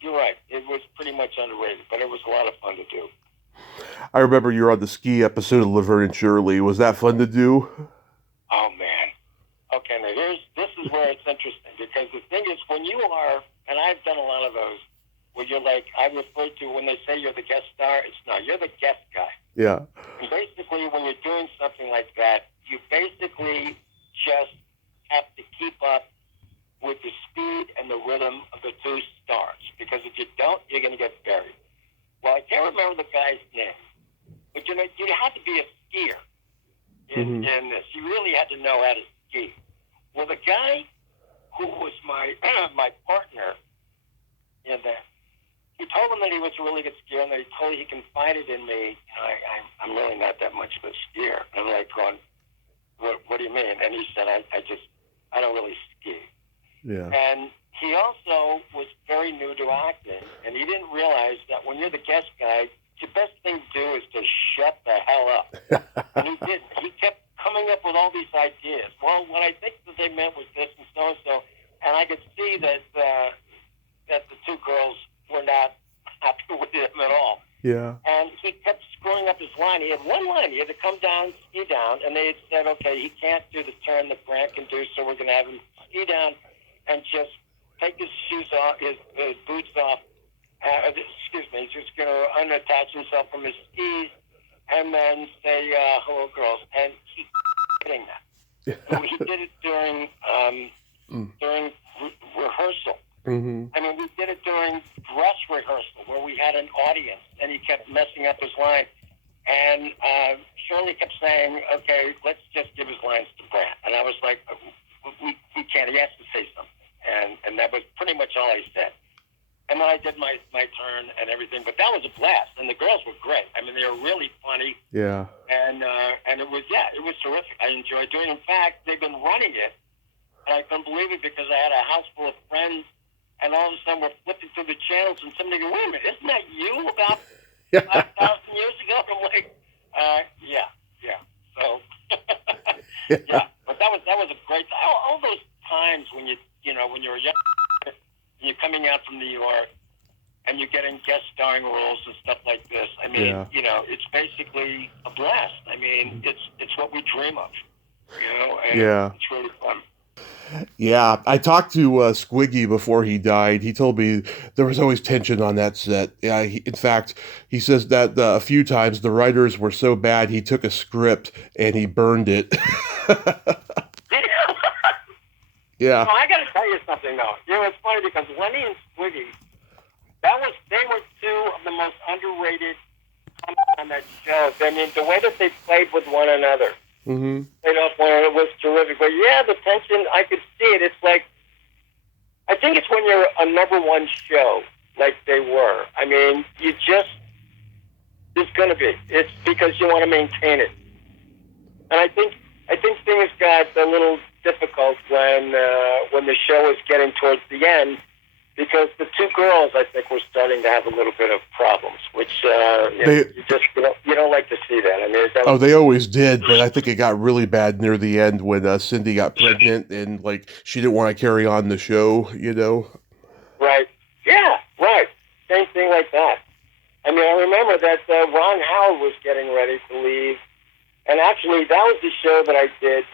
you're right. It was pretty much underrated, but it was a lot of fun to do. I remember you were on the ski episode of Laverne and Shirley. Was that fun to do? Oh man. Okay, now this is where it's interesting, because the thing is, when you are, and I've done a lot of those, where you're like, I refer to when they say you're the guest star, it's not, you're the guest guy. Yeah. And basically, when you're doing something like that, you basically just have to keep up with the speed and the rhythm of the two stars, because if you don't, you're going to get buried. Well, I can't remember the guy's name, but you had to be a skier in this. You really had to know how to ski. Well, the guy who was my my partner in that, he told him that he was a really good skier, and that he confided in me. I'm really not that much of a skier. And I'm like going, what do you mean? And he said, I don't really ski. Yeah. And he also was very new to acting, and he didn't realize that when you're the guest guy, the best thing to do is to shut the hell up. And he did. He kept coming up with all these ideas. Well, what I think that they meant was this and so, and I could see that that the two girls were not happy with him at all. Yeah. And he kept screwing up his line. He had one line. He had to come down, ski down, and they had said, okay, he can't do the turn that Brant can do, so we're going to have him ski down and just take his shoes off, his boots off. He's just going to unattach himself from his skis and then say, hello, girls. And he doing that. So he did it during rehearsal. Mm-hmm. I mean, we did it during dress rehearsal where we had an audience, and he kept messing up his line. And Shirley kept saying, okay, let's just give his lines to Brant. And I was like, we can't. He has to say something. And that was pretty much all I said. And then I did my turn and everything, but that was a blast. And the girls were great. I mean, they were really funny. Yeah. And it was terrific. I enjoyed doing it. In fact, they've been running it, and I couldn't believe it because I had a house full of friends, and all of a sudden we're flipping through the channels, and somebody go, wait a minute, isn't that you about 5,000 years ago? I'm like, yeah. So, yeah. But that was a great. All those times when when you're young. You're coming out from New York, and you're getting guest starring roles and stuff like this. I mean, it's basically a blast. I mean, it's what we dream of, and it's really fun. Yeah, I talked to Squiggy before he died. He told me there was always tension on that set. Yeah, in fact, he says that a few times the writers were so bad he took a script and he burned it. Yeah. Well, I got to tell you something, though. It's funny because Lenny and Squiggy, they were two of the most underrated on that show. I mean, the way that they played with one another, played off one another was terrific. But yeah, the tension, I could see it. It's like, I think it's when you're a number one show, like they were. I mean, it's going to be. It's because you want to maintain it. And I think things got a little difficult when the show was getting towards the end, because the two girls, I think, were starting to have a little bit of problems, which you don't like to see that. I mean, they always did, but I think it got really bad near the end when Cindy got pregnant and she didn't want to carry on the show, Right. Yeah. Right. like that. I mean, I remember that Ron Howard was getting ready to leave, and actually that was the show that I did,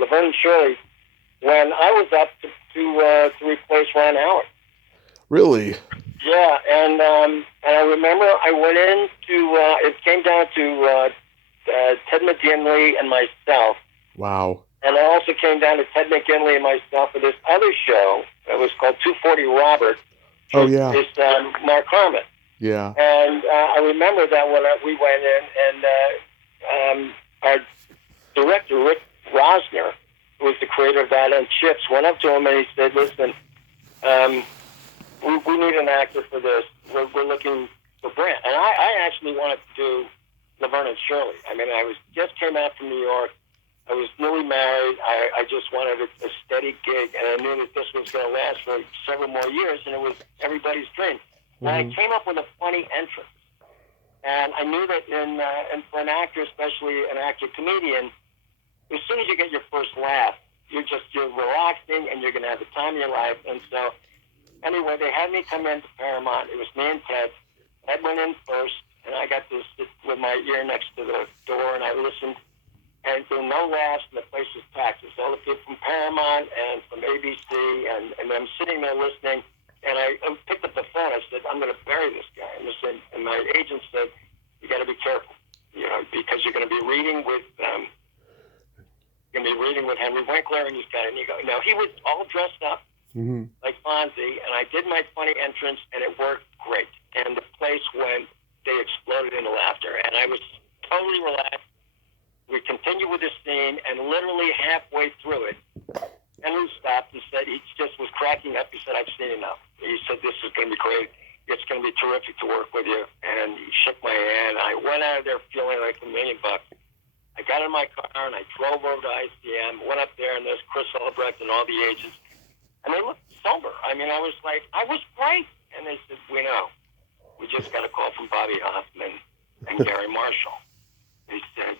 Laverne and Shirley, when I was up to replace Ron Howard. Really? Yeah, and I remember I went in to, it came down to Ted McGinley and myself. Wow. And I also came down to Ted McGinley and myself for this other show that was called 240 Robert. Oh, yeah. It's Mark Harmon. Yeah. And I remember that when we went in, and our director, Rick Rosner, who was the creator of that and Chips, went up to him and he said, listen, we need an actor for this. We're looking for Brant. And I actually wanted to do Laverne and Shirley. I mean, I just came out from New York. I was newly married. I just wanted a steady gig, and I knew that this was going to last for several more years, and it was everybody's dream. Mm-hmm. And I came up with a funny entrance. And I knew that and for an actor, especially an actor-comedian, as soon as you get your first laugh, you're relaxing, and you're going to have the time of your life. And so, anyway, they had me come into Paramount. It was me and Ted. Ted went in first, and I got to sit with my ear next to the door, and I listened. And there were no laughs, and the place was packed. There's all the people from Paramount and from ABC, and I'm sitting there listening, and I picked up the phone. I said, I'm going to bury this guy. And my agent said, you got to be careful, because you're going to be reading with Henry Winkler, and he's got, and you go, no, he was all dressed up like Fonzie, and I did my funny entrance, and it worked great. And the place went, they exploded into laughter, and I was totally relaxed. We continued with the scene, and literally halfway through it, Henry stopped and said, he just was cracking up. He said, I've seen enough. He said, this is going to be great. It's going to be terrific to work with you. And he shook my hand. I went out of there feeling like $1 million. I got in my car, and I drove over to ICM, went up there, and there's Chris Albrecht and all the agents. And they looked sober. I mean, I was like, I was great. And they said, we know. We just got a call from Bobby Hoffman and Gary Marshall. They said,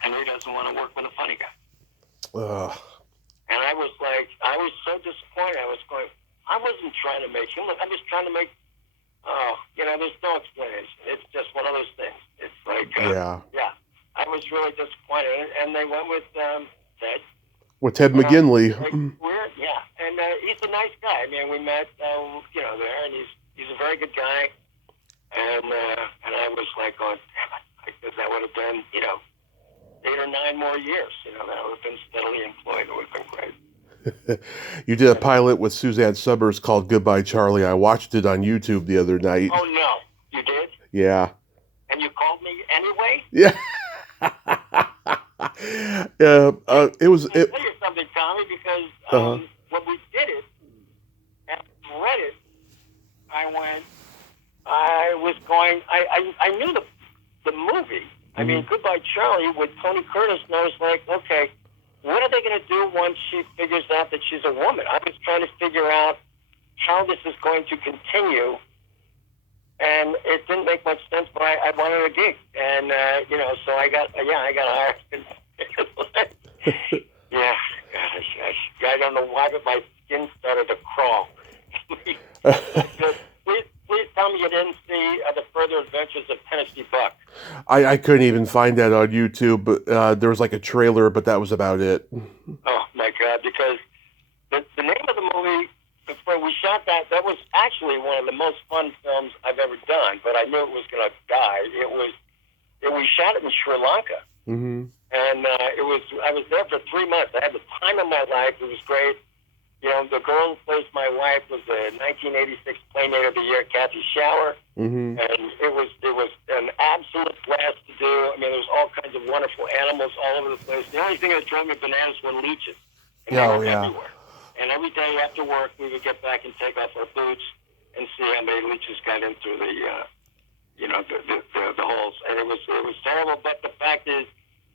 Henry doesn't want to work with a funny guy. And I was like, I was so disappointed. I was going, I wasn't trying to make him look. I was trying to make, there's no explanation. It's just one of those things. It's like, yeah. I was really disappointed. And they went with Ted. With Ted McGinley. Weird, yeah. And he's a nice guy. I mean, we met, there, and he's a very good guy. And I was like, going, damn it. Because that would have been, 8 or 9 more years. That would have been steadily employed. It would have been great. You did a pilot with Suzanne Summers called Goodbye, Charlie. I watched it on YouTube the other night. Oh, no. You did? Yeah. And you called me anyway? Yeah. It was... I'll tell you something, Tommy, because when we did it, and read it, I knew the movie. I mean, Goodbye, Charlie, with Tony Curtis, and I was like, okay, what are they going to do once she figures out that she's a woman? I was trying to figure out how this is going to continue, and it didn't make much sense, but I wanted a gig, and, so I got hired. Yeah, gosh, I don't know why, but my skin started to crawl. Please tell me you didn't see The Further Adventures of Tennessee Buck. I couldn't even find that on YouTube, but there was like a trailer, but that was about it. Oh, my God, because the name of the movie, before we shot that was actually one of the most fun films I've ever done, but I knew it was going to die. We shot it in Sri Lanka, and I was there for 3 months. I had the time of my life. It was great. The girl who plays my wife was the 1986 Playmate of the Year, Kathy Shower, and it was an absolute blast to do. I mean, there was all kinds of wonderful animals all over the place. The only thing that drove me bananas were leeches. And they were everywhere. And every day after work, we would get back and take off our boots and see how many leeches got in through the holes. And it was terrible. But the fact is,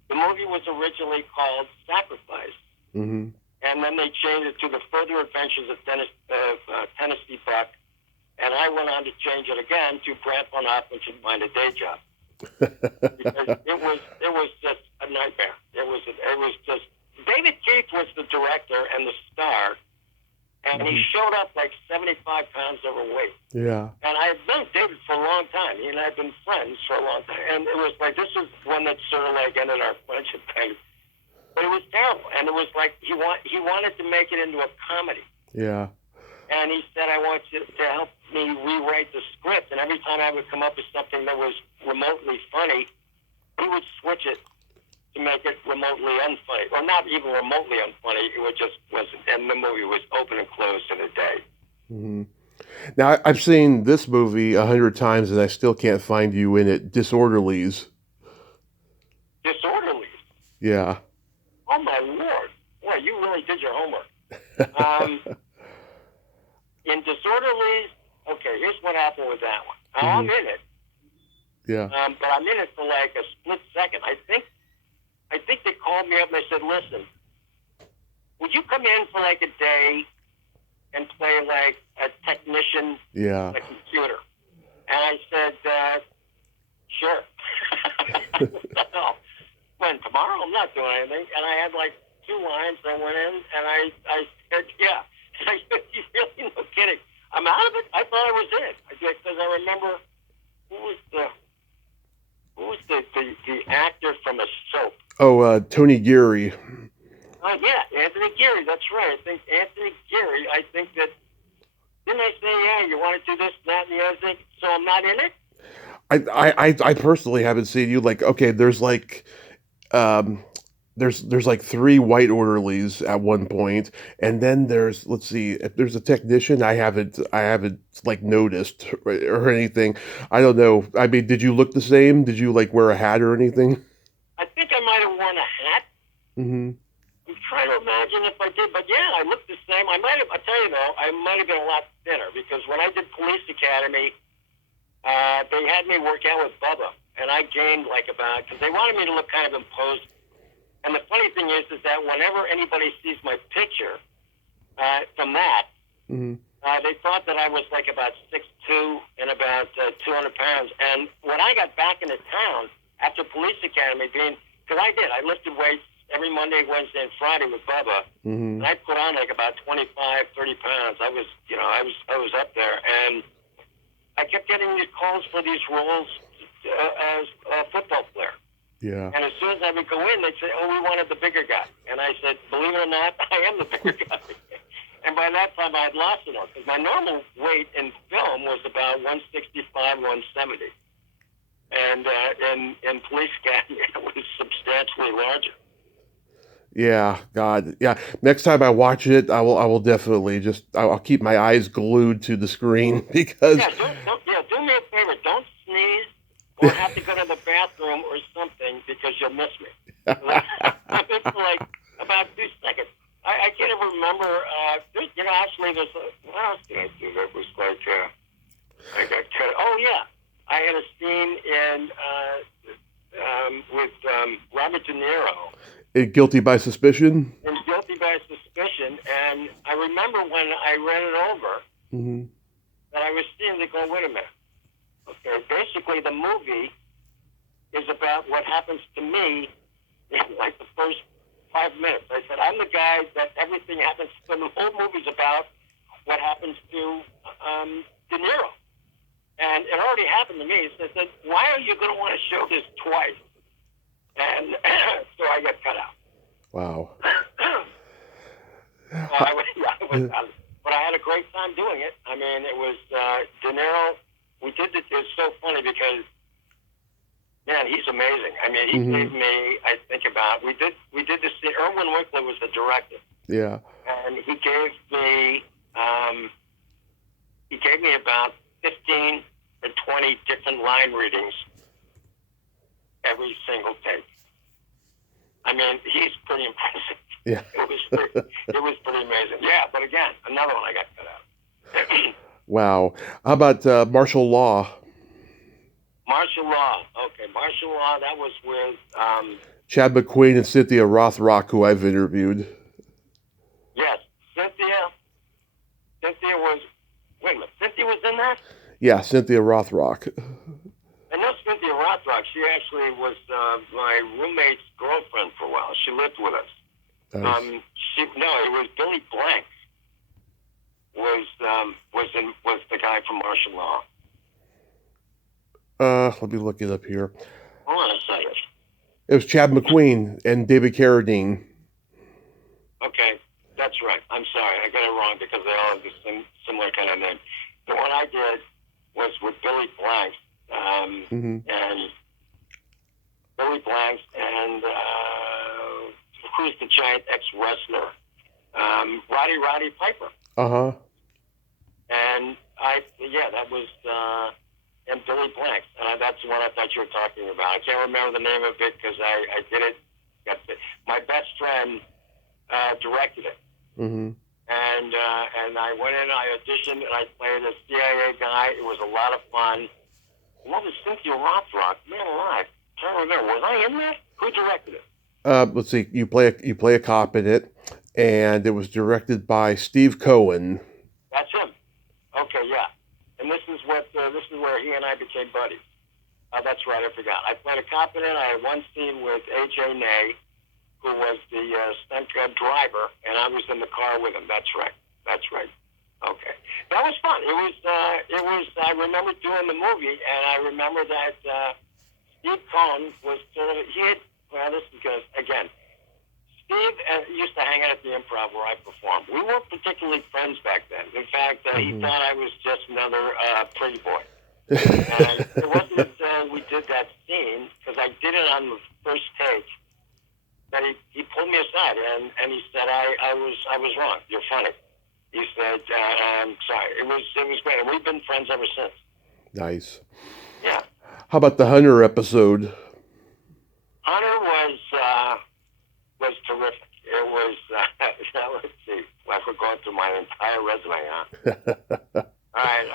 the movie was originally called Sacrifice. Mm-hmm. And then they changed it to The Further Adventures of Tennessee Buck. And I went on to change it again to Brant von Hoffman Should Find a Day Job. Because it was just a nightmare. It was just, David Keith was the director and the star. And he showed up like 75 pounds overweight. Yeah. And I had known David for a long time. He and I had been friends for a long time. And it was like, this is one that sort of like ended our friendship thing. But it was terrible. And it was like, he wanted to make it into a comedy. Yeah. And he said, I want you to help me rewrite the script. And every time I would come up with something that was remotely funny, he would switch it to make it remotely unfunny. Or not even remotely unfunny. It would just wasn't. And the movie was open and closed in a day. Mm-hmm. Now, I've seen this movie 100 times, and I still can't find you in it. Disorderlies. Disorderlies? Yeah. Oh, my Lord. Boy, you really did your homework. In Disorderlies, okay, here's what happened with that one. Now, I'm in it. Yeah. But I'm in it for like a split second. I think they called me up and they said, listen, would you come in for like a day and play like a technician on a computer? And I said, sure. When tomorrow I'm not doing anything. And I had like 2 lines. I went in and I said, yeah. I said, you really, no kidding. I'm out of it. I thought I was in it. Because I remember who was the actor from a soap? Oh, Tony Geary. Yeah, Anthony Geary. That's right. I think Anthony Geary. I think that didn't I say, yeah, you want to do this, that, and the other thing? So I'm not in it. I personally haven't seen you. Like, okay, there's like, there's like 3 white orderlies at one point, and then there's, let's see, if there's a technician. I haven't like noticed or anything. I don't know. I mean, did you look the same? Did you like wear a hat or anything? I think I might have worn a hat. Mm-hmm. I'm trying to imagine if I did, but yeah, I looked the same. I tell you though, I might have been a lot thinner because when I did Police Academy, they had me work out with Bubba, and I gained like because they wanted me to look kind of imposing. And the funny thing is that whenever anybody sees my picture from that, they thought that I was like about 6'2" and about 200 pounds. And when I got back into town after Police Academy, because I lifted weights every Monday, Wednesday, and Friday with Bubba, and I put on like about 25, 30 pounds. I was up there, and I kept getting these calls for these roles as a football player. Yeah. And as soon as I would go in, they'd say, oh, we wanted the bigger guy. And I said, believe it or not, I am the bigger guy. And by that time, I had lost enough. Because my normal weight in film was about 165, 170. And in Police Academy, it was substantially larger. Yeah, God, yeah. Next time I watch it, I will definitely I'll keep my eyes glued to the screen because. Yeah, do me a favor. Don't sneeze or have to go to the bathroom or something because you'll miss me. It's like about 2 seconds. I can't even remember. Actually, what else did I do that was like I got cut? Oh yeah, I had a scene with Robert De Niro. Guilty by Suspicion? And Guilty by Suspicion. And I remember when I read it over, that I was seeing it go, wait a minute. Okay, basically the movie is about what happens to me in like the first 5 minutes. I said, I'm the guy that everything happens to. The whole movie's about what happens to De Niro. And it already happened to me. So I said, why are you going to want to show this twice? And so I got cut out. Wow. But I had a great time doing it. I mean, it was De Niro. We did it. It's so funny because, man, he's amazing. I mean, he gave me, I think about, we did this scene. Erwin Winkler was the director. Yeah. And he gave me about 15 or 20 different line readings every single take. I mean, he's pretty impressive. Yeah. It was pretty amazing. Yeah, but again, another one I got cut out. Wow. How about martial law? Martial law. Okay, martial law. That was with Chad McQueen and Cynthia Rothrock, who I've interviewed. Yes, Cynthia was. Wait a minute, Cynthia was in that? Yeah, Cynthia Rothrock. I know Cynthia Rothrock. She actually was my roommate's girlfriend for a while. She lived with us. Nice. It was Billy Blank. was the guy from martial law. Let me look it up here. Hold on a second. It was Chad McQueen and David Carradine. Okay, that's right. I'm sorry, I got it wrong because they all have the similar kind of name. The one I did was with Billy Blanks, and Billy Blanks and who's the giant ex-wrestler, Roddy Piper. Uh-huh. And that was and Billy Blanks. That's the one I thought you were talking about. I can't remember the name of it because I did it. My best friend directed it. Mm-hmm. And I went in, I auditioned, and I played a CIA guy. It was a lot of fun. What was Cynthia Rothrock? Man alive. I can't remember. Was I in that? Who directed it? Let's see. You play a cop in it, and it was directed by Steve Cohen. That's him. Okay, yeah. And this is where he and I became buddies. That's right. I forgot. I played a cop in it. I had one scene with A.J. Ney, who was the stunt driver, and I was in the car with him. That's right. Okay, that was fun. It was. I remember doing the movie, and I remember that Steve Cohen was sort of. This is going again. Steve used to hang out at the Improv where I performed. We weren't particularly friends back then. In fact, he thought I was just another pretty boy. And it wasn't until we did that scene, because I did it on the first take, that he pulled me aside and he said, I was wrong. You're funny. He said, I'm sorry. It was great. And we've been friends ever since. Nice. Yeah. How about the Hunter episode? Hunter was terrific. It was, let's see. We're going through my entire resume, huh? All right.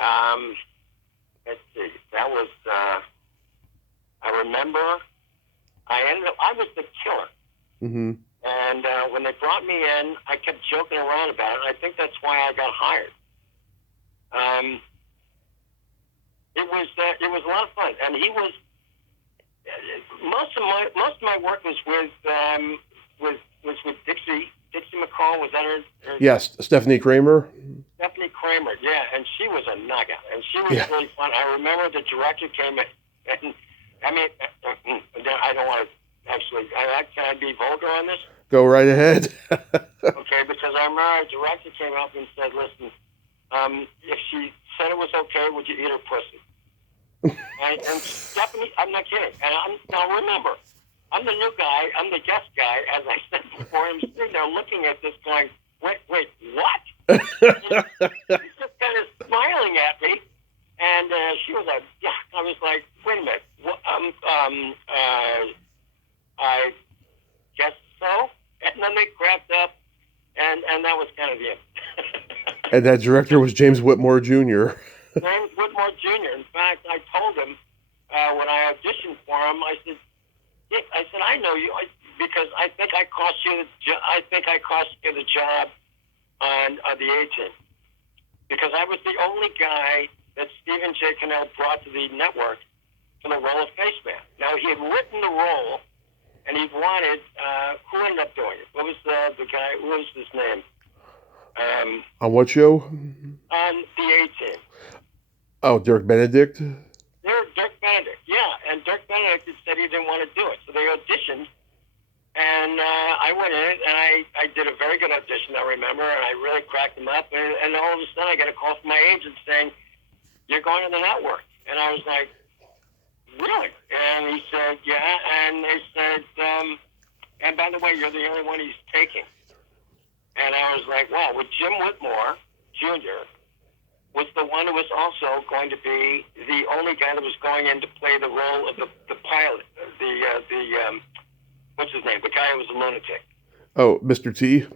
Let's see. That was, I remember, I was the killer. Mm-hmm. And when they brought me in, I kept joking around about it. And I think that's why I got hired. It was a lot of fun, and he was. Most of my work was with Dixie McCall. Was that her? Yes, Stephanie Kramer. Stephanie Kramer, yeah, and she was a knockout, and she was really fun. I remember the director came in, and I mean, I don't want to actually. Can I be vulgar on this? Go right ahead. Okay, because I remember our director came up and said, "Listen, if she said it was okay, would you eat her pussy?" and Stephanie, I'm not kidding. And now remember, I'm the new guy. I'm the guest guy, as I said before. I'm sitting there looking at this, going, "Wait, what?" She's just kind of smiling at me, and she was like, "Yeah." I was like, "Wait a minute. I guess so." And then they cracked up, and that was kind of the end. And that director was James Whitmore Jr. James Whitmore Jr. In fact, I told him when I auditioned for him, I said, "Dick, I know you because I think I cost you the job on the A-Team, because I was the only guy that Stephen J. Cannell brought to the network for the role of Faceman. Now, he had written the role, and he wanted who ended up doing it? What was the guy? What was his name? On what show? On the A-Team. Oh, Dirk Benedict? Dirk Benedict, yeah. And Dirk Benedict said he didn't want to do it. So they auditioned, and I went in, and I did a very good audition, I remember, and I really cracked him up. And all of a sudden, I got a call from my agent saying, "You're going to the network." And I was like, "Really?" And he said, "Yeah." And they said, "And by the way, you're the only one he's taking." And I was like, "Wow." With Jim Whitmore Jr., was the one who was also going to be the only guy that was going in to play the role of the pilot, what's his name? The guy who was a lunatic. Oh, Mr. T?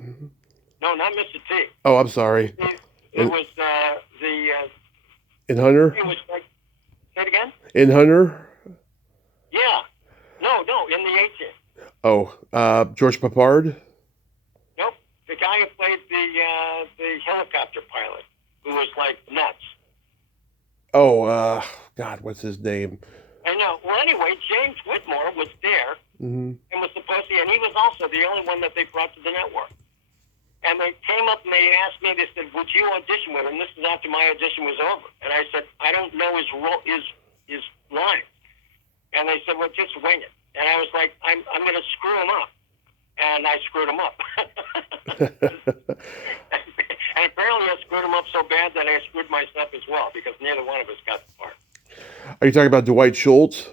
No, not Mr. T. Oh, I'm sorry. It was in Hunter? It was like, say it again? In Hunter? Yeah. No, in the A-Team. Oh, George Papard? Nope. The guy who played the helicopter pilot, who was like nuts. Oh, God, what's his name? I know. Well, anyway, James Whitmore was there and was supposed to, and he was also the only one that they brought to the network. And they came up and they asked me, they said, would you audition with him? This is after my audition was over. And I said, I don't know his line. And they said, well, just wing it. And I was like, I'm going to screw him up. And I screwed him up. And apparently I screwed him up so bad that I screwed myself as well, because neither one of us got the part. Are you talking about Dwight Schultz?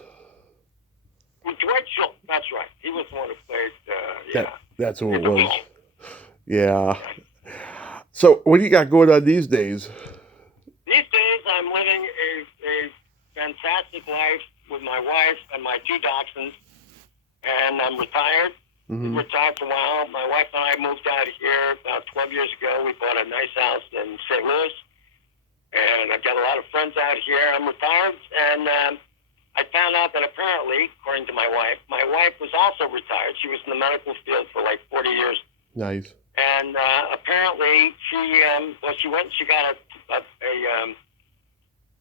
Dwight Schultz, that's right. He was the one who played, That's who it was. Yeah. So what do you got going on these days? These days I'm living a fantastic life with my wife and my 2 dachshunds, and I'm retired. Mm-hmm. Retired for a while. My wife and I moved out here about 12 years ago. We bought a nice house in St. Louis, and I've got a lot of friends out here. I'm retired, and I found out that apparently, according to my wife was also retired. She was in the medical field for like 40 years. Nice. And apparently she went and she got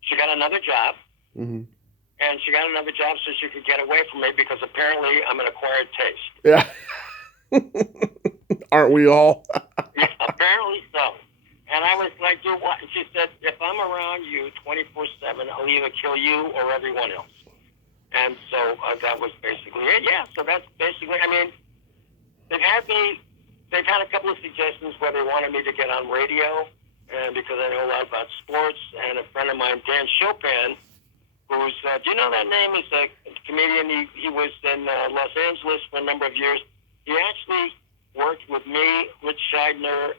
she got another job. Mm-hmm. And she got another job so she could get away from me, because apparently I'm an acquired taste. Yeah. Aren't we all? Yeah, apparently so. And I was like, you're what? And she said, if I'm around you 24/7, I'll either kill you or everyone else. And so that was basically it. Yeah, so that's basically, I mean, they've had a couple of suggestions where they wanted me to get on radio, and because I know a lot about sports, and a friend of mine, Dan Chopin, who's, do you know that name? He's a comedian. He was in Los Angeles for a number of years. He actually worked with me, Rich Scheidner,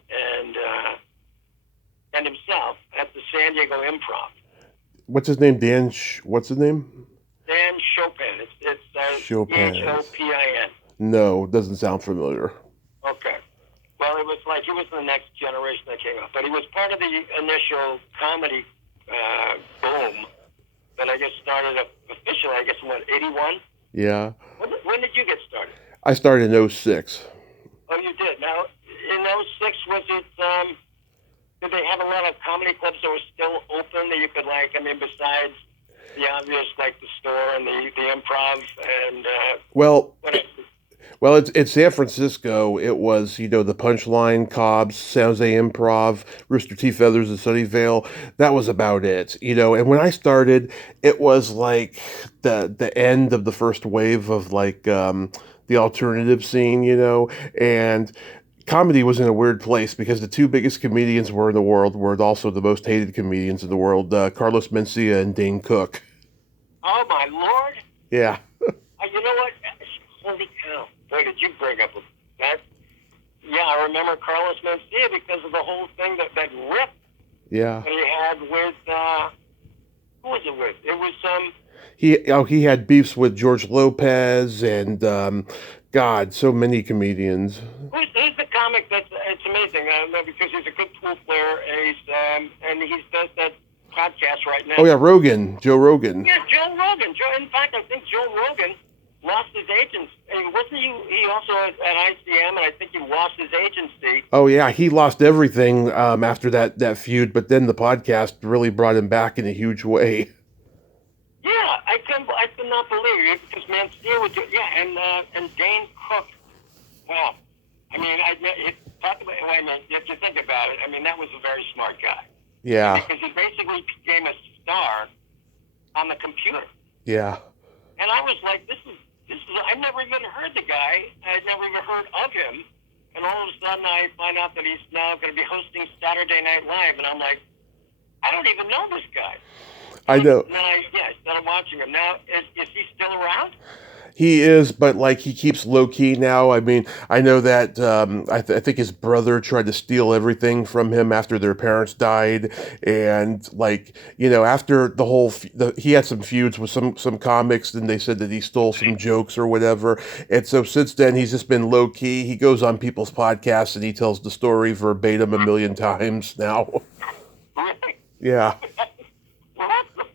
and himself at the San Diego Improv. What's his name? What's his name? Dan Chopin. It's Chopin. Chopin. No, doesn't sound familiar. Okay. Well, it was like he was the next generation that came up, but he was part of the initial comedy boom. That I guess started officially, I guess, in 81? Yeah. When did you get started? I started in 06. Oh, you did. Now, in 06, was it, did they have a lot of comedy clubs that were still open that you could, like, I mean, besides the obvious, like the store and the improv and, Well, it's in San Francisco. It was, the Punchline, Cobb's, San Jose Improv, Rooster Teeth Feathers, and Sunnyvale. That was about it, And when I started, it was like the end of the first wave of like the alternative scene, and comedy was in a weird place because the 2 biggest comedians in the world were also the most hated comedians in the world, Carlos Mencia and Dane Cook. Oh my Lord! Yeah. You know what? Holy cow! Boy, did you bring up that? Yeah, I remember Carlos Mencia because of the whole thing that rip. Yeah. That he had with who was it with? It was he had beefs with George Lopez and God, so many comedians. Who's the comic it's amazing because he's a good pool player and he does that podcast right now. Oh yeah, Joe Rogan. Yeah, Joe Rogan. In fact, I think Joe Rogan lost his agency. Wasn't he also at ICM, and I think he lost his agency. Oh yeah, he lost everything after that feud, but then the podcast really brought him back in a huge way. Yeah, I could not believe it because Mencia would do. Yeah, and Dane Cook. Wow, I mean, if you think about it, I mean that was a very smart guy. Yeah. Because he basically became a star on the computer. Yeah. And I was like, this is. I've never even heard the guy. I'd never even heard of him. And all of a sudden, I find out that he's now going to be hosting Saturday Night Live, and I'm like, I don't even know this guy. I know. And then I started watching him. Now, is he still around? He is, but like he keeps low key now. I mean, I know that I think his brother tried to steal everything from him after their parents died, and like after the whole he had some feuds with some comics, and they said that he stole some jokes or whatever. And so since then, he's just been low key. He goes on people's podcasts and he tells the story verbatim a million times now. Yeah. Well,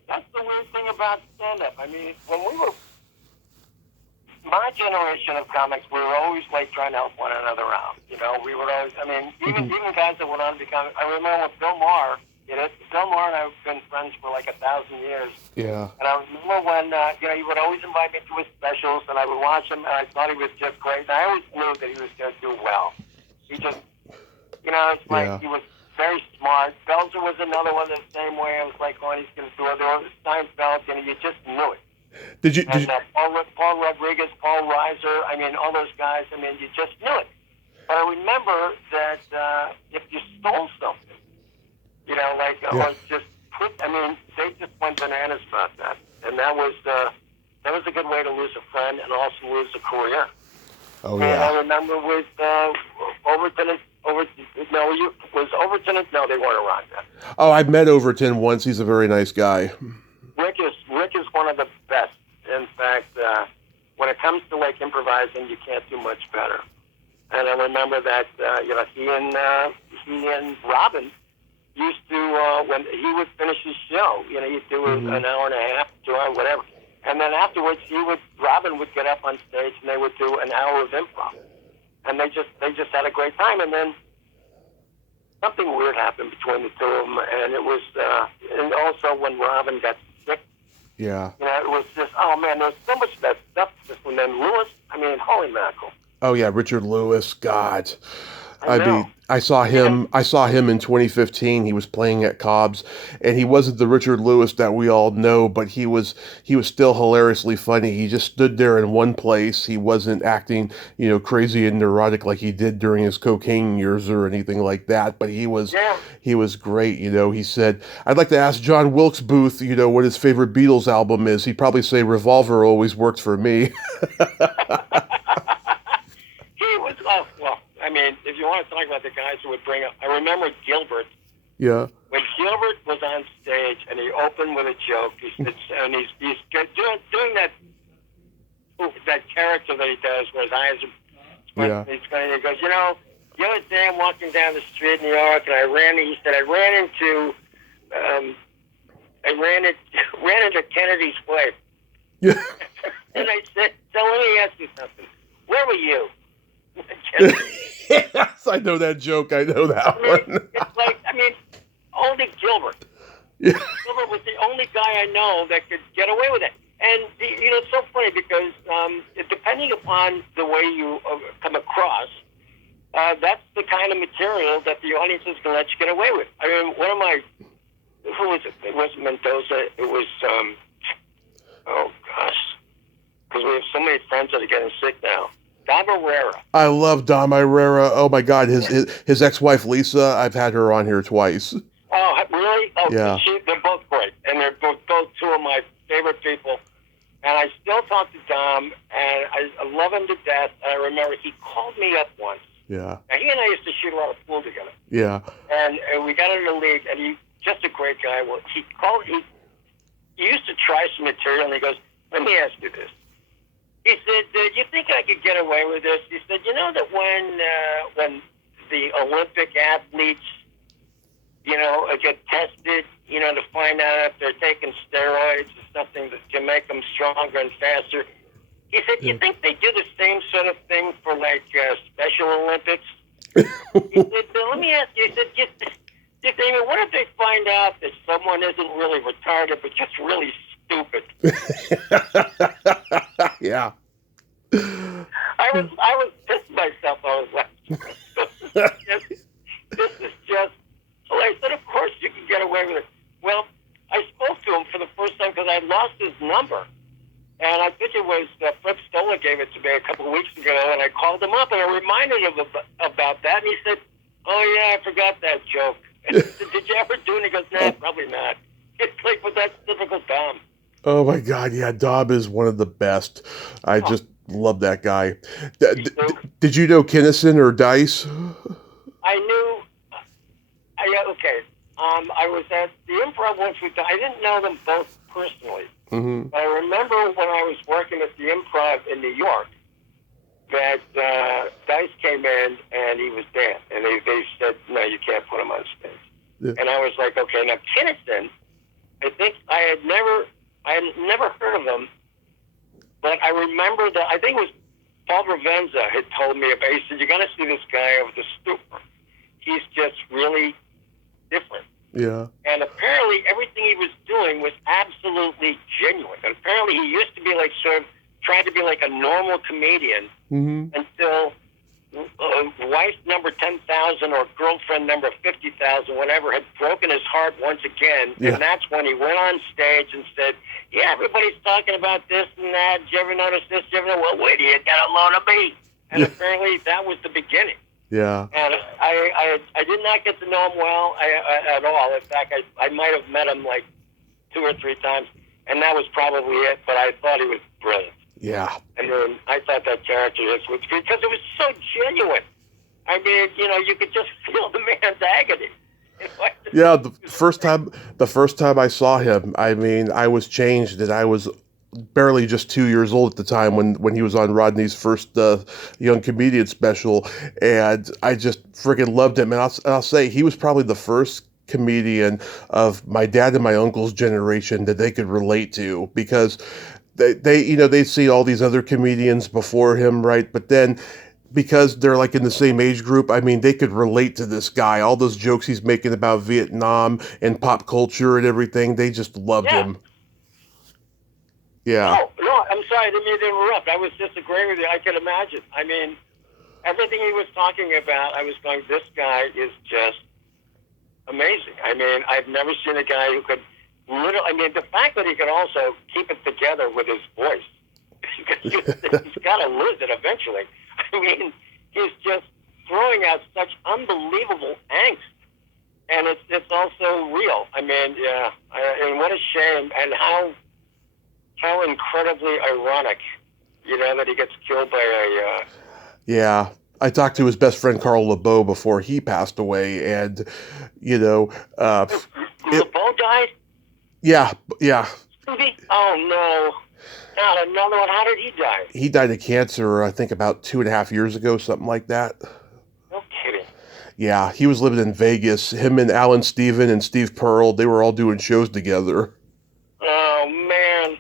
that's the weird thing about stand-up. I mean, when we were. My generation of comics, we were always like trying to help one another out. We would always. I mean, even guys that went on to become. I remember with Bill Maher. Bill Maher and I have been friends for like 1,000 years. Yeah. And I remember when he would always invite me to his specials, and I would watch him, and I thought he was just great. And I always knew that he was going to do well. He just It's like he was very smart. Belzer was another one the same way. I was like, oh, he's going to do it. There was Seinfeld, and you just knew it. Paul Rodriguez, Paul Reiser, all those guys, you just knew it. But I remember that if you stole something, or just they just went bananas about that. And that was a good way to lose a friend and also lose a career. Oh, and I remember with Overton, was Overton? No, they weren't around then. Oh, I've met Overton once. He's a very nice guy. Rick is one of the best. In fact, when it comes to improvising, you can't do much better. And I remember that he and Robin used to when he would finish his show, he'd do an hour and a half, 2 hours, whatever. And then afterwards, Robin would get up on stage and they would do an hour of improv, and they just had a great time. And then something weird happened between the two of them, and it was and also when Robin got sick. Yeah. It was just, oh man, there was so much of that stuff. And then Lewis, holy mackerel. Oh yeah, Richard Lewis, God. I saw him in 2015. He was playing at Cobb's, and he wasn't the Richard Lewis that we all know, but he was still hilariously funny. He just stood there in one place. He wasn't acting, crazy and neurotic like he did during his cocaine years or anything like that, but he was great. He said, I'd like to ask John Wilkes Booth, what his favorite Beatles album is. He'd probably say Revolver always worked for me. If you want to talk about the guys who would bring up, I remember Gilbert. Yeah. When Gilbert was on stage and he opened with a joke, he's doing that character that he does where his eyes are. Yeah. He goes, the other day I'm walking down the street in New York and I ran into Kennedy's wife. Yeah. And I said, so let me ask you something. Where were you? Yes, I know that joke. I know that one. It's only Gilbert. Yeah. Gilbert was the only guy I know that could get away with it. And, it's so funny because depending upon the way you come across, that's the kind of material that the audience is going to let you get away with. Who was it? It wasn't Mendoza. It was, oh gosh. Because we have so many friends that are getting sick now. Dom Herrera. I love Dom Herrera. Oh my God, his ex-wife Lisa. I've had her on here twice. Oh, really? Oh, yeah. They're both great, and they're both two of my favorite people. And I still talk to Dom, and I love him to death. And I remember he called me up once. Yeah. Now, he and I used to shoot a lot of pool together. Yeah. And we got in the league, and he's just a great guy. Well, he used to try some material, and he goes, "Let me ask you this." He said, "Do you think I could get away with this?" He said, "You know that when the Olympic athletes, get tested, to find out if they're taking steroids or something that can make them stronger and faster." He said, "You think they do the same sort of thing for Special Olympics?" He said, "Let me ask you." He said, "What if they find out that someone isn't really retarded but just really stupid?" Yeah. I was pissed myself. I was like, this is just. So I said, "Of course you can get away with it." Well, I spoke to him for the first time because I had lost his number. And I think it was Fred Stoller gave it to me a couple of weeks ago, and I called him up and I reminded him about that. And he said, "Oh, yeah, I forgot that joke." And I said, "Did you ever do it?" And he goes, "Nah, probably not." It's but that's typical Dom. Oh, my God. Yeah, Dom is one of the best. I just love that guy. Did you know Kinnison or Dice? I knew. Okay. I was at the Improv once with Dice. I didn't know them both personally. Mm-hmm. But I remember when I was working at the Improv in New York that Dice came in and he was there. And they said, "No, you can't put him on stage." Yeah. And I was like, okay. Now, Kinnison, I think I had never heard of him, but I remember that I think it was Paul Ravenza had told me about. He said, "You got to see this guy over the stupor. He's just really different." Yeah. And apparently everything he was doing was absolutely genuine. And apparently he used to be trying to be like a normal comedian until wife number 10,000 50,000 or girlfriend number 50,000, whatever, had broken his heart once again. Yeah. And that's when he went on stage and said, yeah, everybody's talking about this and that. Did you ever notice this? Did you ever know? Well, wait till you get a load of me. And apparently that was the beginning. Yeah. And I did not get to know him well at all. In fact, I might have met him like 2 or 3 times, and that was probably it. But I thought he was brilliant. Yeah. I mean, I thought that character was because it was so genuine. I mean, you know, you could just feel the man's agony. Yeah, the first time I saw him, I mean, I was changed, and I was barely just 2 years old at the time when he was on Rodney's first young comedian special, and I just freaking loved him. And I'll say he was probably the first comedian of my dad and my uncle's generation that they could relate to, because they you know, they'd seen all these other comedians before him, right? But then, because they're like in the same age group, I mean, they could relate to this guy. All those jokes he's making about Vietnam and pop culture and everything, they just loved him. Yeah. Oh, no, I'm sorry, I didn't mean to interrupt. I was just agreeing with you. I can imagine. I mean, everything he was talking about, I was going, this guy is just amazing. I mean, I've never seen a guy who could I mean, the fact that he could also keep it together with his voice, because he's got to lose it eventually. I mean, he's just throwing out such unbelievable angst, and it's also real. I mean, yeah, and what a shame, and how incredibly ironic, you know, that he gets killed by a... Yeah. I talked to his best friend Carl LeBeau before he passed away, and, you know... LeBeau died? Yeah. Oh, no. Not another one. How did he die? He died of cancer, I think, about 2.5 years ago, something like that. No kidding. Yeah, he was living in Vegas. Him and Alan Steven and Steve Pearl, they were all doing shows together. Oh, man.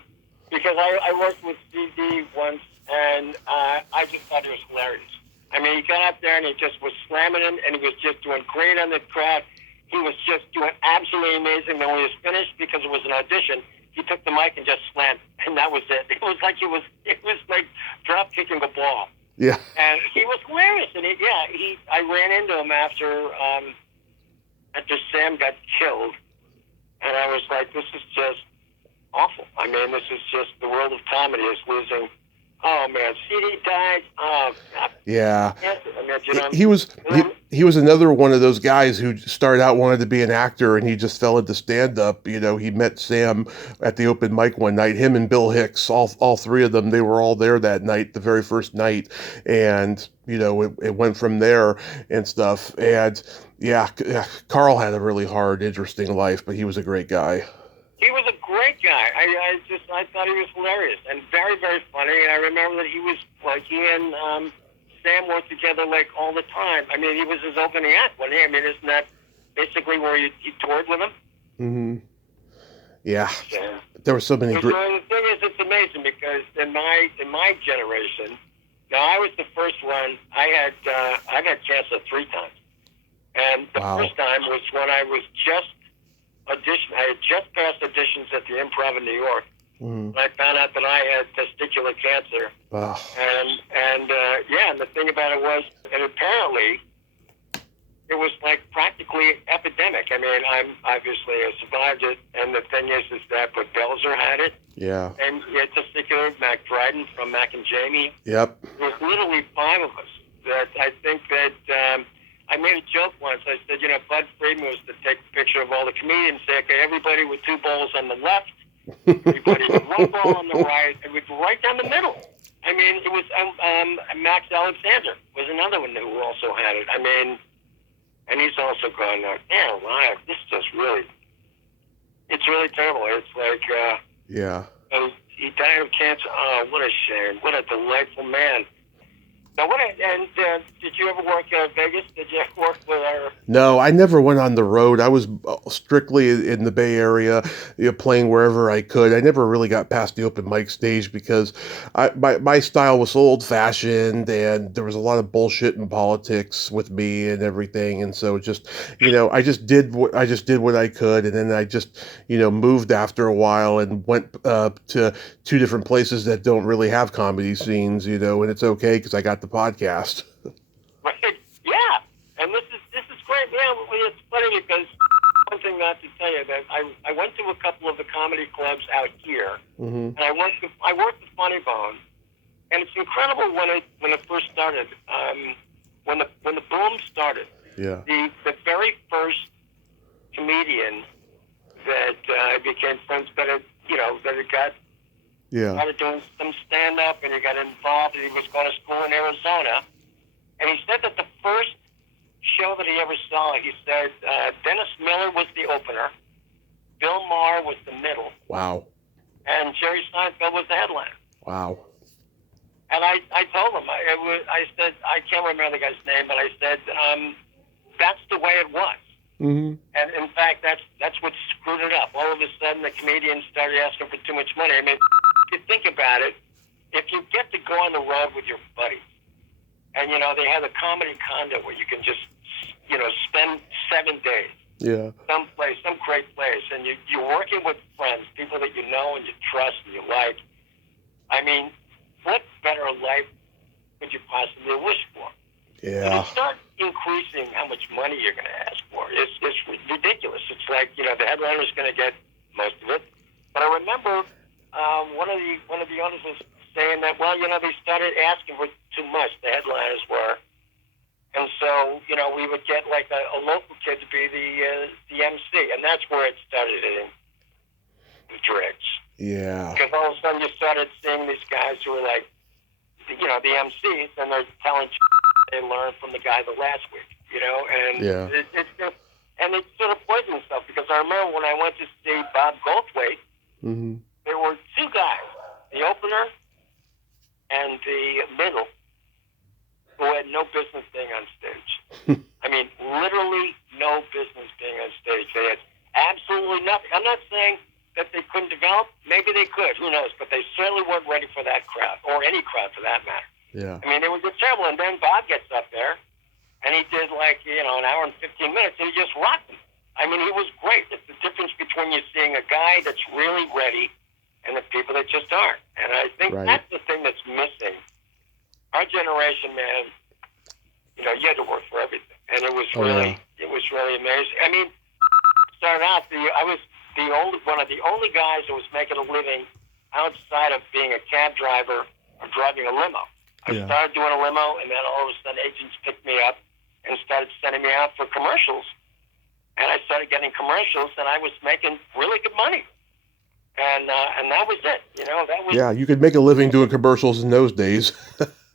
Because I worked with CD once, and I just thought it was hilarious. I mean, he got up there, and he just was slamming him, and he was just doing great on the crowd. He was just doing absolutely amazing. Then when he was finished, because it was an audition, he took the mic and just slammed, and that was it. It was like drop kicking the ball. Yeah. And he was hilarious. And I ran into him after Sam got killed, and I was like, this is just awful. I mean, this is just the world of comedy is losing. Oh man, CD died. Oh God. Yeah. I mean, you know, he was another one of those guys who started out wanted to be an actor, and he just fell into stand up. You know, he met Sam at the open mic one night. Him and Bill Hicks, all 3 of them, they were all there that night, the very first night, and you know, it went from there and stuff. And yeah, Carl had a really hard, interesting life, but he was a great guy. He was a great guy. I thought he was hilarious and very, very funny. And I remember that he was like, he and Sam worked together like all the time. I mean, he was his opening act, wasn't he? I mean, isn't that basically where you toured with him? Mm-hmm. Yeah. There were so many great... The thing is, it's amazing because in my generation, now I was the first one. I got cancer 3 times. And the first time was when I was I had just passed auditions at the Improv in New York. Mm. I found out that I had testicular cancer. Oh. And the thing about it was, and apparently, it was like practically epidemic. I mean, I survived it, and the thing is that but Belzer had it. Yeah. And he had testicular, Mac Dryden from Mac and Jamie. Yep. There was literally 5 of us. That I think that I made a joke once. I said, you know, Bud Friedman was to take a picture of all the comedians, say, okay, everybody with 2 balls on the left, everybody with 1 ball on the right, and we'd go right down the middle. I mean, it was Max Alexander was another one who also had it. I mean, and he's also gone now. Yeah, wow, this is just really, it's really terrible. It's like, yeah. He died of cancer. Oh, what a shame. What a delightful man. Now, did you ever work in Vegas? Did you ever work with our... No, I never went on the road. I was strictly in the Bay Area, you know, playing wherever I could. I never really got past the open mic stage because my style was so old-fashioned, and there was a lot of bullshit in politics with me and everything. And so just, you know, I just did what I could, and then I just, you know, moved after a while and went to 2 different places that don't really have comedy scenes, you know, and it's okay because I got the podcast. Right. Yeah, and this tell you that I went to a couple of the comedy clubs out here, Mm-hmm. and I worked the Funny Bone, and it's incredible when it first started. When the boom started, Yeah. the very first comedian that I became friends, that it got started doing some stand up, and he got involved, and he was going to school in Arizona, and he said that the first show that he ever saw, he said Dennis Miller was the opener, Bill Maher was the middle, Wow. and Jerry Seinfeld was the headliner. Wow. And I told him, I said, I can't remember the guy's name, but I said, that's the way it was. Mm-hmm. And in fact, that's what screwed it up. All of a sudden, the comedians started asking for too much money. I mean, if you think about it, if you get to go on the road with your buddies, and they have a comedy condo where you can just, spend 7 days. Yeah. Someplace, some great place, and you're working with friends, people that you know and you trust and you like. I mean, what better life could you possibly wish for? Yeah. But to start increasing how much money you're going to ask for, it's ridiculous. It's like, the headliner's going to get most of it. But I remember one of the owners was saying that, well, they started asking for too much, the headliners were. And so, we would get like a local kid to be the MC, and that's where it started hitting the dregs. Yeah. Because all of a sudden you started seeing these guys who were like, the MCs, and they're telling they learned from the guy the last week, and Yeah. it sort of poisoned itself, because I remember when I went to see Bob Goldthwait, Mm-hmm. there were two guys, the opener and the middle, who had no business being on stage. I mean, literally no business being on stage. They had absolutely nothing. I'm not saying that they couldn't develop. Maybe they could. Who knows? But they certainly weren't ready for that crowd, or any crowd for that matter. Yeah. I mean, it was terrible. And then Bob gets up there, and he did like, an hour and 15 minutes, and he just rocked them. I mean, he was great. It's the difference between you seeing a guy that's really ready and the people that just aren't. And I think that's the thing that's missing. Our generation, man, you had to work for everything. And it was really amazing. I mean, started out, I was one of the only guys who was making a living outside of being a cab driver or driving a limo. I started doing a limo, and then all of a sudden agents picked me up and started sending me out for commercials. And I started getting commercials, and I was making really good money. And that was it. That was. Yeah, you could make a living doing commercials in those days.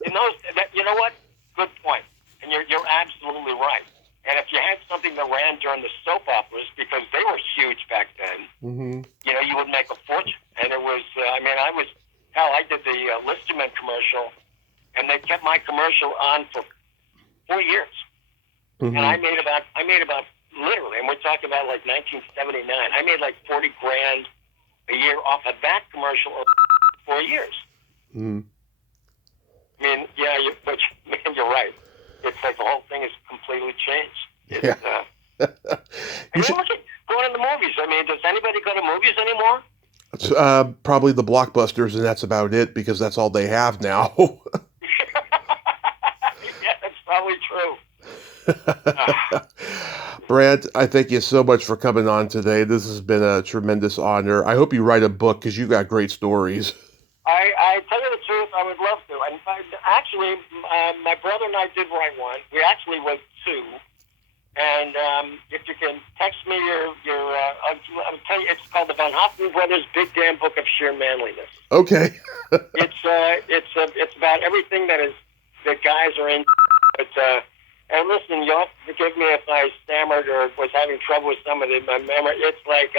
You know what? Good point. And you're absolutely right. And if you had something that ran during the soap operas, because they were huge back then, Mm-hmm. you would make a fortune. And it was, I did the Listerman commercial, and they kept my commercial on for 4 years. Mm-hmm. And I made about literally, and we're talking about like 1979, I made like $40,000 a year off of that commercial for 4 years. Mm-hmm. I mean, you're right. It's like the whole thing has completely changed. Yeah. Look at going to the movies. I mean, does anybody go to movies anymore? Probably the blockbusters, and that's about it, because that's all they have now. Yeah, that's probably true. Brant, I thank you so much for coming on today. This has been a tremendous honor. I hope you write a book, because you got great stories. I tell you the truth, I would love to. And actually, my brother and I did write one. We actually wrote two. And if you can text me your I'm telling you, it's called the Von Hoffman Brothers Big Damn Book of Sheer Manliness. Okay. It's about everything that guys are in. And listen, you'll have to forgive me if I stammered or was having trouble with some of my memory. It's like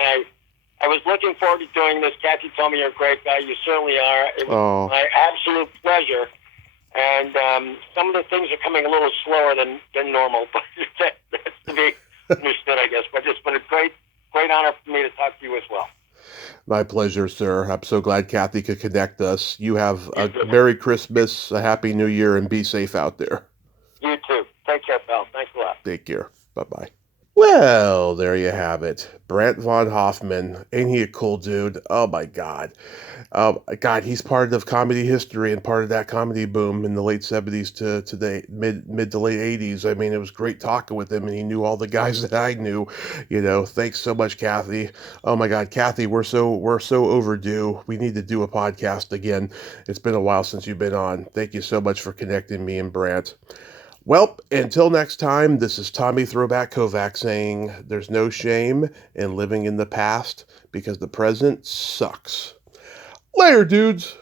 I was looking forward to doing this. Kathy told me you're a great guy. You certainly are. It was my absolute pleasure. And some of the things are coming a little slower than normal, but that's to be understood, I guess. But it's been a great honor for me to talk to you as well. My pleasure, sir. I'm so glad Kathy could connect us. You have a Merry Christmas, a Happy New Year, and be safe out there. You too. Take care, pal. Thanks a lot. Take care. Bye-bye. Well, there you have it. Brant von Hoffman. Ain't he a cool dude? Oh my God. God, he's part of comedy history and part of that comedy boom in the late 70s to the mid to late 80s. I mean, it was great talking with him, and he knew all the guys that I knew. Thanks so much, Kathy. Oh my God, Kathy, we're so overdue. We need to do a podcast again. It's been a while since you've been on. Thank you so much for connecting me and Brant. Well, until next time, this is Tommy Throwback Kovac saying there's no shame in living in the past because the present sucks. Later, dudes!